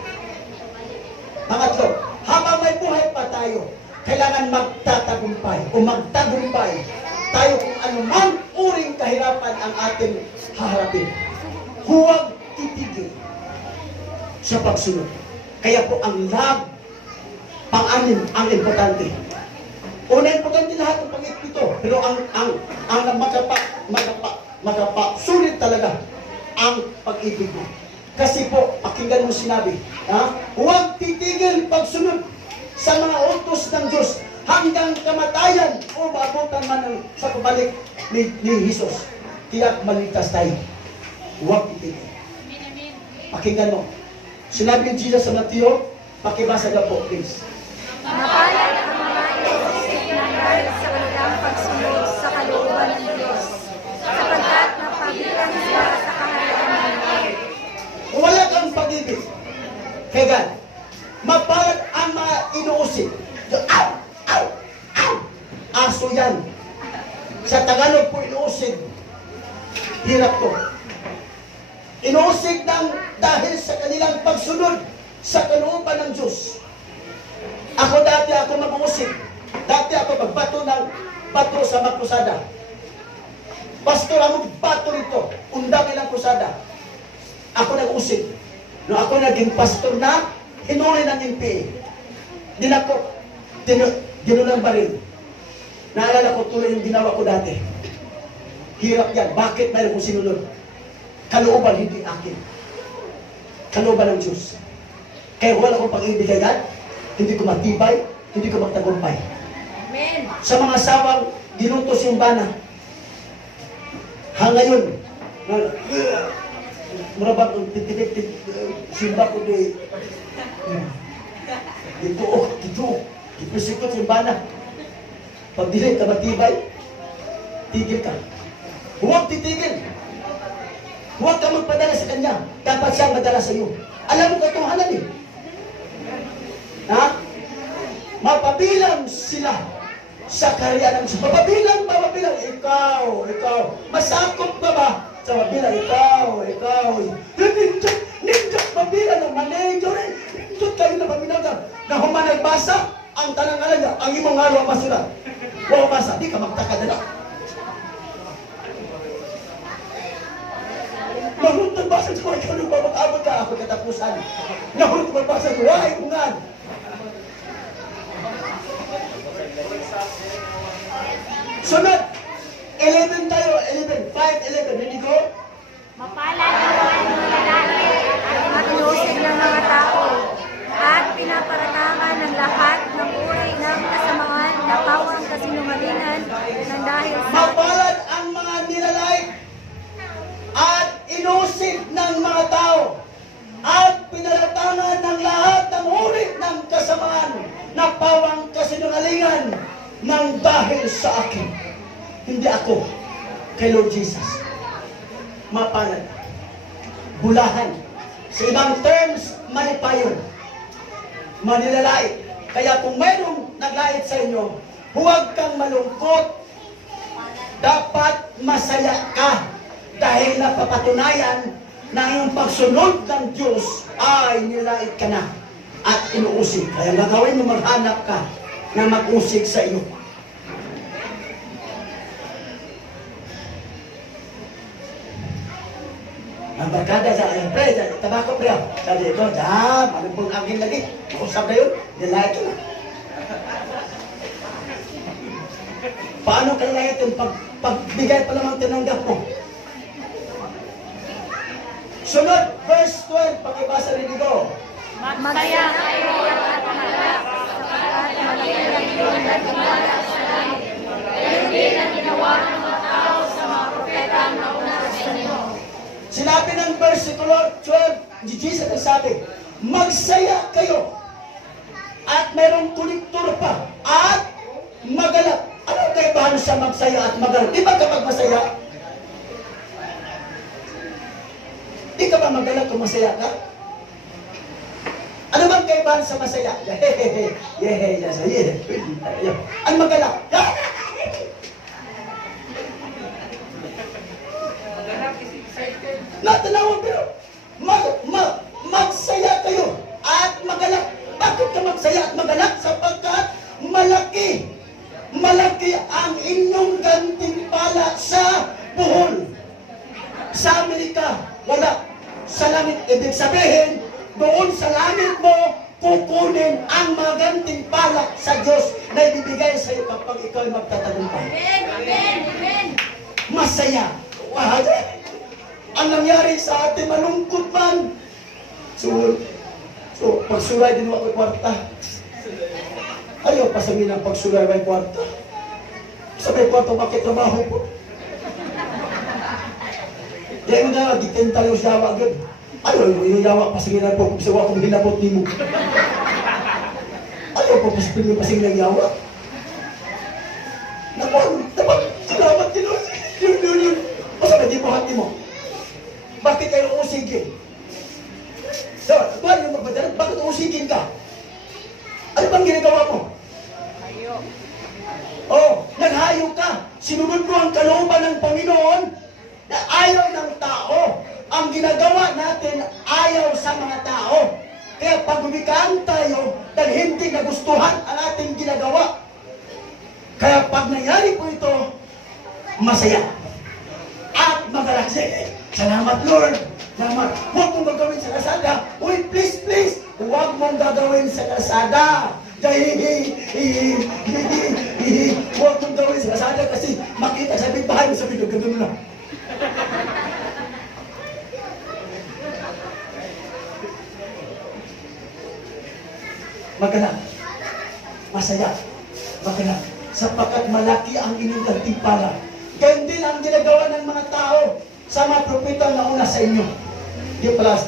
Pangatlo, habang may buhay pa tayo, kailangan magtatagumpay o magtagumpay tayo kung anumang uring kahirapan ang ating haharapin. Huwag titigil sa pagsunod. Kaya po ang love, pang-anim ang importante. Una importante lahat ng pang-ipito, pero ang makapasulit talaga ang pag-ibig mo. Kasi po, pakinggan mo sinabi, huwag titigil pagsunod sa mga utos ng Diyos hanggang kamatayan o maabutan man sa pabalik ni Jesus. Tiyak maligtas tayo. Huwag titigil. Pakinggan mo. Sinabi ni Jesus sa Mateo, pakibasa na po, please. Mapalad ang mga iusik na dahil sa kanilang pagsunod sa kalooban ng Diyos, sapagkat napabilang sila sa kaharian ng Lord. Wala kang pag-ibig kay God. Mapalad ang mga inuusik. Ow! Ow! Ow! Aso yan. Sa Tagalog po inuusig. Hirap to. Inuusig ng dahil sa kanilang pagsunod sa kalooban ng Diyos. Dati ako mag-uusig. Dati ako magbato ng bato sa magkusada. Pastor, ako bato rito. Undang ilang kusada. Ako nag-usig. Nung ako naging pastor na, hinuli ng NPA. Dinako, ginulang baril. Naalala ko tuloy yung ginawa ko dati. Hirap yan. Bakit mayroon kong sinunod? Kalooban, hindi akin. Kalooban ng Diyos. Kaya wala akong pag-ibig kay God, hindi ko matibay, hindi ko magtagumpay. Amen. Sa mga sawang ginutos yung bana, hangayon, marabang kong simba ko di dito, ipisikot yung bana. Pag dili ka matibay, tigil ka. Huwag titigil. Huwag ka magpadala sa kanya. Dapat siya magdala sa iyo. Alam mo katotohanan eh. Mapabilang sila sa kaharian ng Diyos. Mapabilang. Ikaw. Masakop ka ba? Sa mabilang, ikaw. Ninjot, mabilang ng manager eh. Ninjot kayo na paminaw ka. Na humanag-basa, ang tanang alaga, ang imong araw masulat. Huwag basa, di ka magtaka na. Mahulog magbasa ko, ikaw nung babag-abot ka ako katapusan. Nahulog magbasa ko, ay, ungan. Sunod, 11 tayo, 11, 5, 11, ready go? Mapalad ang mga lalaki at iusik ng mga tao at pinaparatangan ng lahat ng uri ng kasamaan na pawang kasinungalingan ng dahil sa Mapalad ang mga nilalay at inusig ng mga tao at pinaratangan ng lahat ng uri ng kasamaan na pawang kasinungalingan ng dahil sa akin. Hindi ako, kay Lord Jesus. Mapalad. Bulahan. Sa ibang terms, malipayon. Manilalait. Kaya kung mayroong naglait sa inyo, huwag kang malungkot. Dapat masaya ka dahil napapatunayan na iyong pagsunod ng Diyos ay nilait ka na at inuusig. Kaya gagawin mo, maghanap ka na mag-usig sa iyo. Ang barkada sa pre, tabako pre. Sabi ko, malubong angin lagi. Mausap na yun, nilait ka na. Paano kaya ito pagbigay pa lamang tinanggap mo? Sunod, verse 12, pakibasa rin ito. magsaya kayo at magalak sapagkat malaki ang iyong nagtiwala sa langit. Hindi na ginawa ng mga tao sa mga propeta na una sa inyo. Sinabi ng versikulo 12, Jesus ang sabi, magsaya kayo at mayroong tuliktur pa at magalak. Ano kaibahan sa magsaya at magalak? Di ba kapag masaya? Di ka ba magalak kung masaya ka? Ano bang kaibahan sa masaya? Ang magalak? Natanawan pero magsaya kayo at magalak. Bakit ka magsaya at magalak? Sapagkat malaki ang inyong gantimpala sa buhol. Sa Amerika, wala. Sa langit, ibig sabihin, doon sa langit mo, kukunin ang mga gantimpala sa Diyos na ibibigay sa iyo kapag ikaw ay magtatagumpay. Amen. Amen. Amen. Masaya. Wow. Ang nangyari sa atin, malungkot man. So pagsulay din ako kwarta. Ayaw pasangin ang pagsulay may kwarta. Sabi kwarta, bakit trabaho po? Kaya mo na, ditenta yung yawa agad. Ayaw, yung yawa pasangin na po, kung sawa kong hinabot ni mo. Ayaw po pasangin ng yawa. Dapat, salamat din. Yun. Masabi, di mo hati mo. Bakit kayo usigin? So, paano yung magpadalag? Bakit usigin ka? Ano bang ginagawa mo? Hayo. Oh, naghayo ka. Sinunod mo ang kalooban ng Panginoon na ayaw ng tao. Ang ginagawa natin, ayaw sa mga tao. Kaya pagbubikaan tayo dahil hindi nagustuhan ang ating ginagawa. Kaya pag nangyari po ito, masaya. At magalak. Salamat Lord. Salamat. Huwag mong gagawin sa kalsada. Uy, please. Huwag mong gagawin sa kalsada. Huwag mong gawin sa kalsada kasi makita sa bahay mo sa video. Gagawin mo lang. Magalak. Masaya. Magalak. Sapagkat malaki ang inyong gantimpala. Ganyan din ang ginagawa ng mga tao sa mga propeta na una sa inyo. Di pala,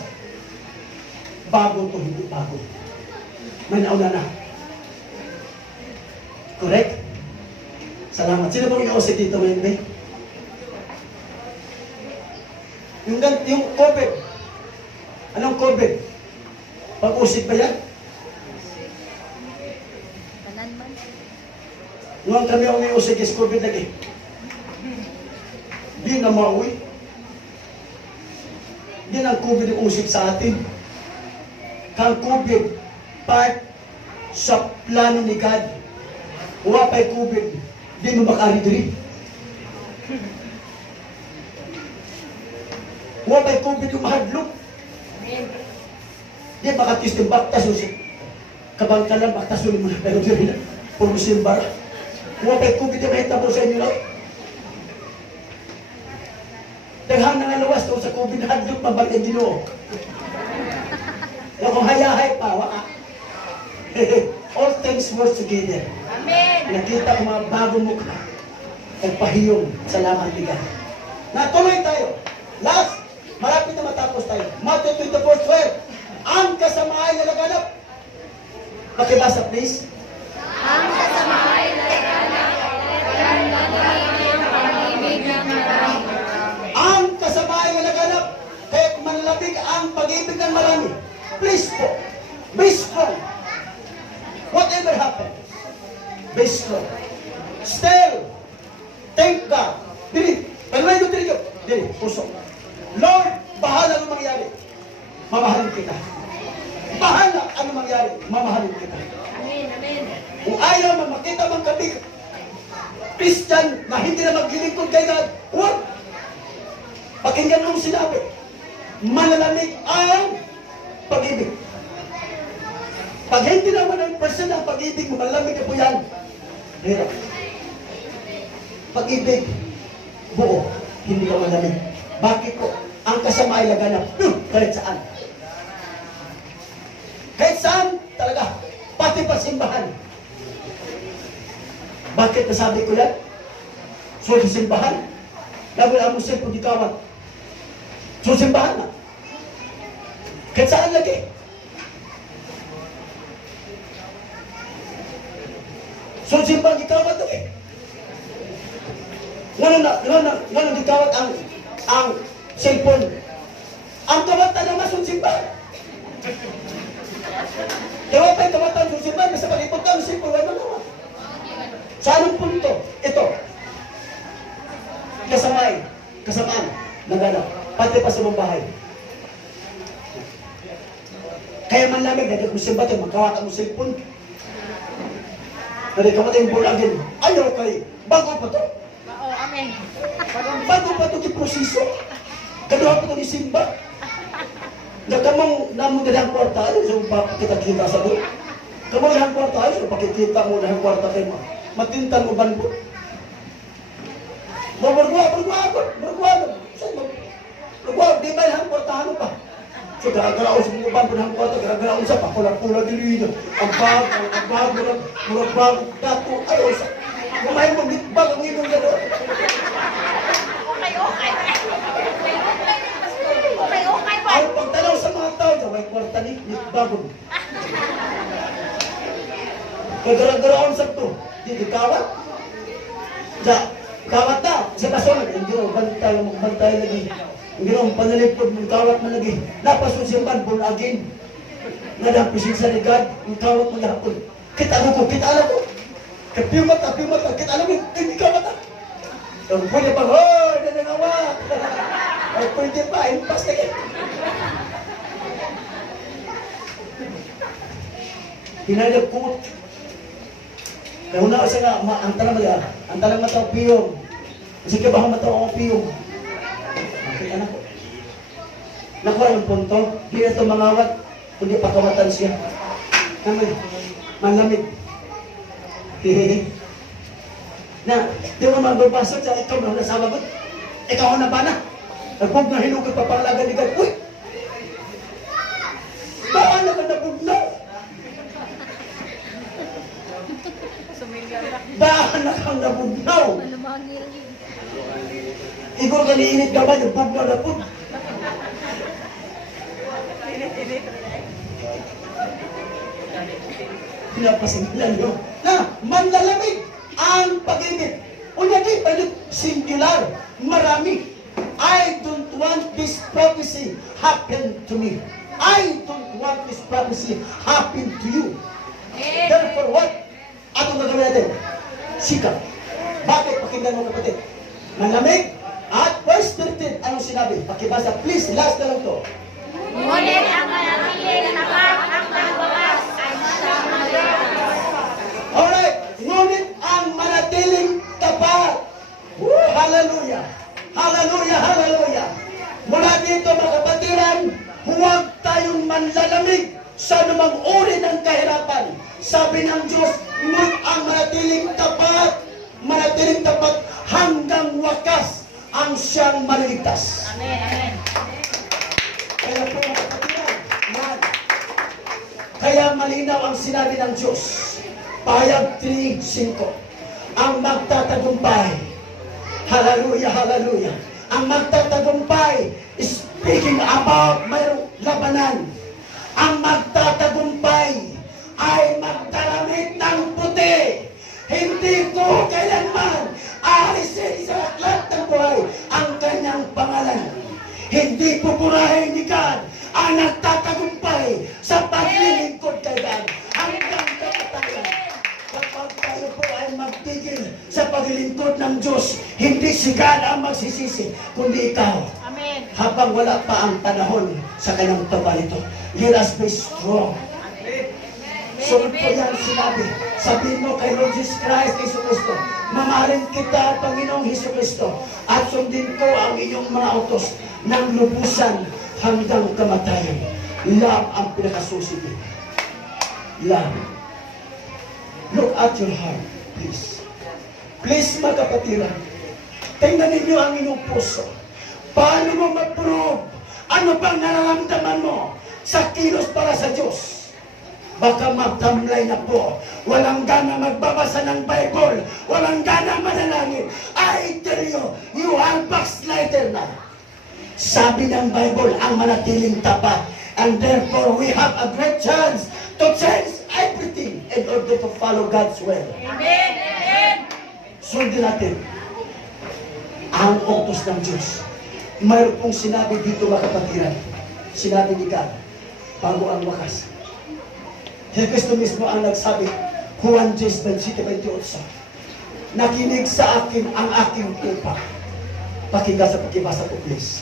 bago to, hindi bago. May nauna na. Correct? Salamat. Sino bang inausik dito ngayon, be? Yung COVID. Anong COVID? Pag-usik ba yan? Kanan man. Nung kami ang inausik is COVID lagi. Di na mauwi. Yan ang COVID ang usip sa atin. Kang COVID, part sa plano ni God. Huwag pa'y COVID, di mo makari diri. Huwag pa'y COVID yung mahadlok. Amen. Di makatis ng baktas yung kabangkalan, baktas yung mga pero diri na. Puro simbar. Huwag pa'y COVID yung mahita mo sa inyo lang. Daghang nangalawas doon sa COVID na hadlok mabalik ang Ginoo. Kung hayahay pa, waka. All things work together. Amen. Nakita ko mga bagong mukha. Nagpahiyong. Salamat bigat. Natuloy tayo. Last, malapit na matapos tayo. Matthew 24:12. Ang kasamaan na laganap. Pakibasa please. Ang kasamay na laganap, walang gagawin ang pag-ibig ng marami. Ang kasamaan na laganap. Kahit manlamig ang pag-ibig ng marami. Please po. Be strong. Whatever happens. Be strong. Still. Thank God. Dili. Panuay mo dili. Dili. Puso. Lord, bahala ang mangyari. Mamahalin kita. Bahala ang mangyari. Mamahalin kita. Amen. Amen. Kung ayaw man makita mang kabig Christian na hindi na maglilingkod kay God, huwag. Pakinggan mong sinabi, malalamig ang pag-ibig. Pag hindi naman ang person ang pag-ibig mo, malalamig na po yan. Hirap. Pag-ibig, buo, hindi ka malamig. Bakit po? Ang kasama ay laganap. Kahit saan. Kahit saan talaga. Pati pa simbahan. Bakit nasabi ko yan? So, sa simbahan, lalo ang muslim kung ikawan. So, simbahan na. Kahit saan lagi. So, simbahan ikawan lagi. Ngano gitawat ang cellphone. Ang kawatan na masunsimba. Kaya pa yung kawatan ng sunsimba, nasa palipot ka, ang cellphone, wala naman. Sa anong punto? Ito. Kasamaan, nagana, pati pa sa mong bahay. Kaya man lamig, naging musimba ito, magkawatan mo cellphone. Nagkawatan yung bulagin. Ayaw kay, bago pa to. Oo, amen. Bago pa ito proseso. Kaduha pa ito isimba. Nakamang namo dalang kwarta, ano yung kita-kita sa doon? Kamang dalang kwarta, ano yung pakikita mo dalang kwarta kayo mo? Matintan mo banbo. Bergua. Di ba dalang kwarta, ano pa? So, gara-gara sa mga banbo dalang kwarta, gara-gara sa pakulang-kulang dili nyo. Ang bag, murag bag, dato, ayaw sa... Kumain mo, bitbag ang ilong na doon. Okay pa. Ang pagtanaw sa mga tao, may kwarta ni bitbag. Kagara-garaon sa to, di kawat. Kawat na, sa kasonan, hindi mo bantay lagi. Hindi mo panalipod, kawat mo lagi. Napasusimban, bulagin. Nadampisig sa ligad, kawat mo lahapon. Kita alam ko. Kapiyo mata, kita alam mo, hindi kawat na. Ang pwede pa, nanangawa. Ang pwede pa, impas na kayo. Pinalagkot. Kaya una sa nga, ang talang mataw piyong. Kasi kabahan mataw ang piyong. Bakit anak ko? Nakuha yung punto, di na ito mangawat, kundi pakawatan siya. Naman, manlamig. Hehehe. Na, di mo magbabasag sa ikaw na nasawa ko. Ikaw na ba na? Nagpog na hinugod pa pangalagan ni God. Uy! Baan na ka nabugnaw? Baan na kang nabugnaw? Igor ka niinit ka ba? Yung bugnaw na po. Pinapasimpilan nyo na manlalamig ang pag-ibig. Unya di pa singular, marami. I don't want this prophecy happen to me. I don't want this prophecy happen to you. Therefore what? Atong gagawin natin? Sikap. Bakit? Pakinggan mo kapatid. Manlamig at verse 13, anong sinabi? Pakibasa, please, last na lang to. Ngunit ang manatiling tapat ang nagwakas ay siyang nagwakas. Alright, ngunit ang manatiling tapat. Woo! Hallelujah! Hallelujah! Hallelujah! Mula dito mga kapatiran, huwag tayong manlalamig sa anumang uri ng kahirapan. Sabi ng Diyos, ngunit ang manatiling tapat hanggang wakas ang siyang maliligtas. Amen. Kaya po mga kapatiran, kaya malinaw ang sinabi ng Diyos. Pahayag 3:5. Ang magtatagumpay. Hallelujah, hallelujah. Ang magtatagumpay, speaking about mayroong labanan. Ang magtatagumpay ay magdaramit ng puti. Hindi ko kailanman aalisin sa lahat ng buhay ang kanyang pangalan. Hindi pupurahin ni God ang nagtatagumpay sa paglilingkod kay God hanggang kamatayan. Kapag tayo po ay magtigil sa paglilingkod ng Diyos, hindi si God ang magsisisi, kundi ikaw. Amen. Habang wala pa ang panahon sa kanyang pabalito, let us be strong. Sunod po yan sinabi. Sabihin mo kay Lord Jesus Christ, Jesu Cristo, mamahalin kita, Panginoong Jesu Cristo, at sundin ko ang inyong mga utos ng lubusan hanggang kamatayan. Love ang pinakasusi dito. Love. Look at your heart, please. Please, mga kapatiran, tingnan ninyo ang inyong puso. Paano mo ma-prove? Ano bang nararamdaman mo sa kilos para sa Diyos? Baka magtamlay na po. Walang gana magbabasa ng Bible. Walang gana manalangin. I tell you, you are backslider na. Sabi ng Bible, ang manatiling tapat. And therefore, we have a great chance to change everything in order to follow God's will. Amen. Sundin natin. ang utos ng Diyos. Mayroon pong sinabi dito mga kapatiran. Sinabi ni God, bago ang wakas. Si Kristo mismo ang nagsabi, Juan 10:28, nakinig sa akin ang aking tupa. Pakinggan sa pagkibasa po, please.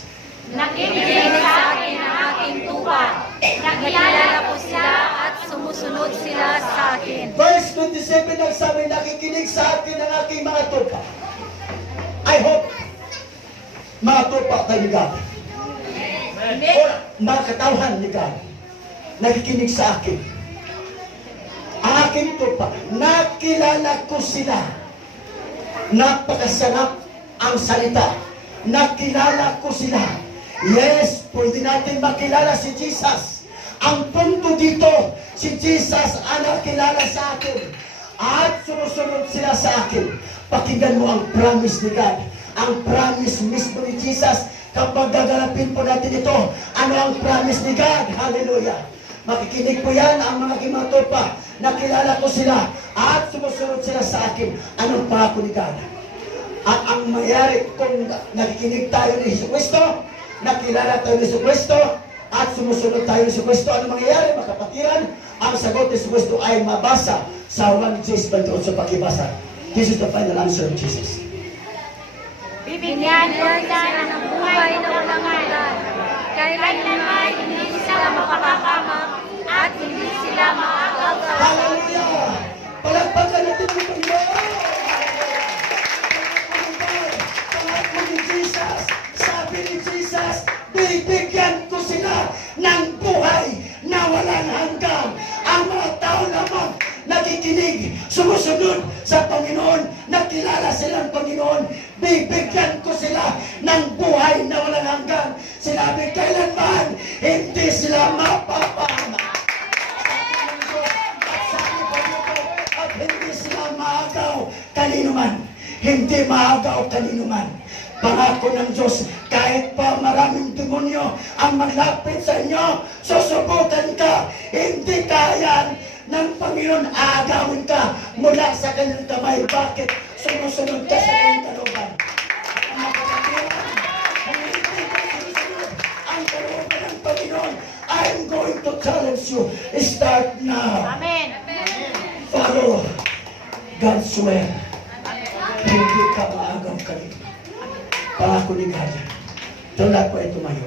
Nakikinig sa akin ang aking tupa. Nakilala ko sila at sumusunod sila sa akin. Verse 27 nagsabi, nakikinig sa akin ang aking mga tupa. I hope, mga tupa tayo ni God. Or mga katawhan ni God, nakikinig sa akin. Ang aking tupa, nakilala ko sila. Napakasarap ang salita. Nakilala ko sila. Yes, pwede natin makilala si Jesus. Ang punto dito, si Jesus ang nakilala sa akin. At sumusunod sila sa akin. Pakinggan mo ang promise ni God. Ang promise mismo ni Jesus. Kapag gagalapin po natin ito, ano ang promise ni God? Hallelujah. Makikinig po yan ang mga kimatopa. Nakilala ko sila at sumusunod sila sa akin. Anong pangako ni God? At ang mayari kung nakikinig tayo ni Jesucristo, nakilala tayo ni Jesucristo, at sumusunod tayo ni Jesucristo, ano mangyayari mga kapatiran? Ang sagot ni Jesucristo ay mabasa sa 1:28 pakibasa. This is the final answer of Jesus. Bibigyan ko sila ng buhay na walang hanggan. Kailanman hindi sila mapapakamak at hindi sila maagaw sa Hallelujah! Palagpagan natin ang Panginoon! Pangako ni Jesus, sabi ni Jesus, bibigyan ko sila ng buhay na walang hanggan. Ang mga tao lamang nakikinig, sumusunod sa Panginoon, nakilala sila ng Panginoon, bibigyan ko sila ng buhay na walang hanggan. Sinabi, kailanman hindi sila mapapahamak. At hindi sila maagaw kanino man. Hindi maagaw kanino man. Pangako ng Diyos, kahit pa maraming demonyo ang maglapit sa inyo, susubukan ka, hindi kaya ng Panginoon, aagawin ka mula sa kanyang kamay. Bakit? Sumusunod ka sa kanyang kalooban. Ang kapatiran, kung hindi ka sumusunod ang kalooban ng Panginoon, I'm going to challenge you. Start now. Amen. Follow God's will. Hindi ka maagaw kanina. Pangako ni God. Tulad po ito mayo.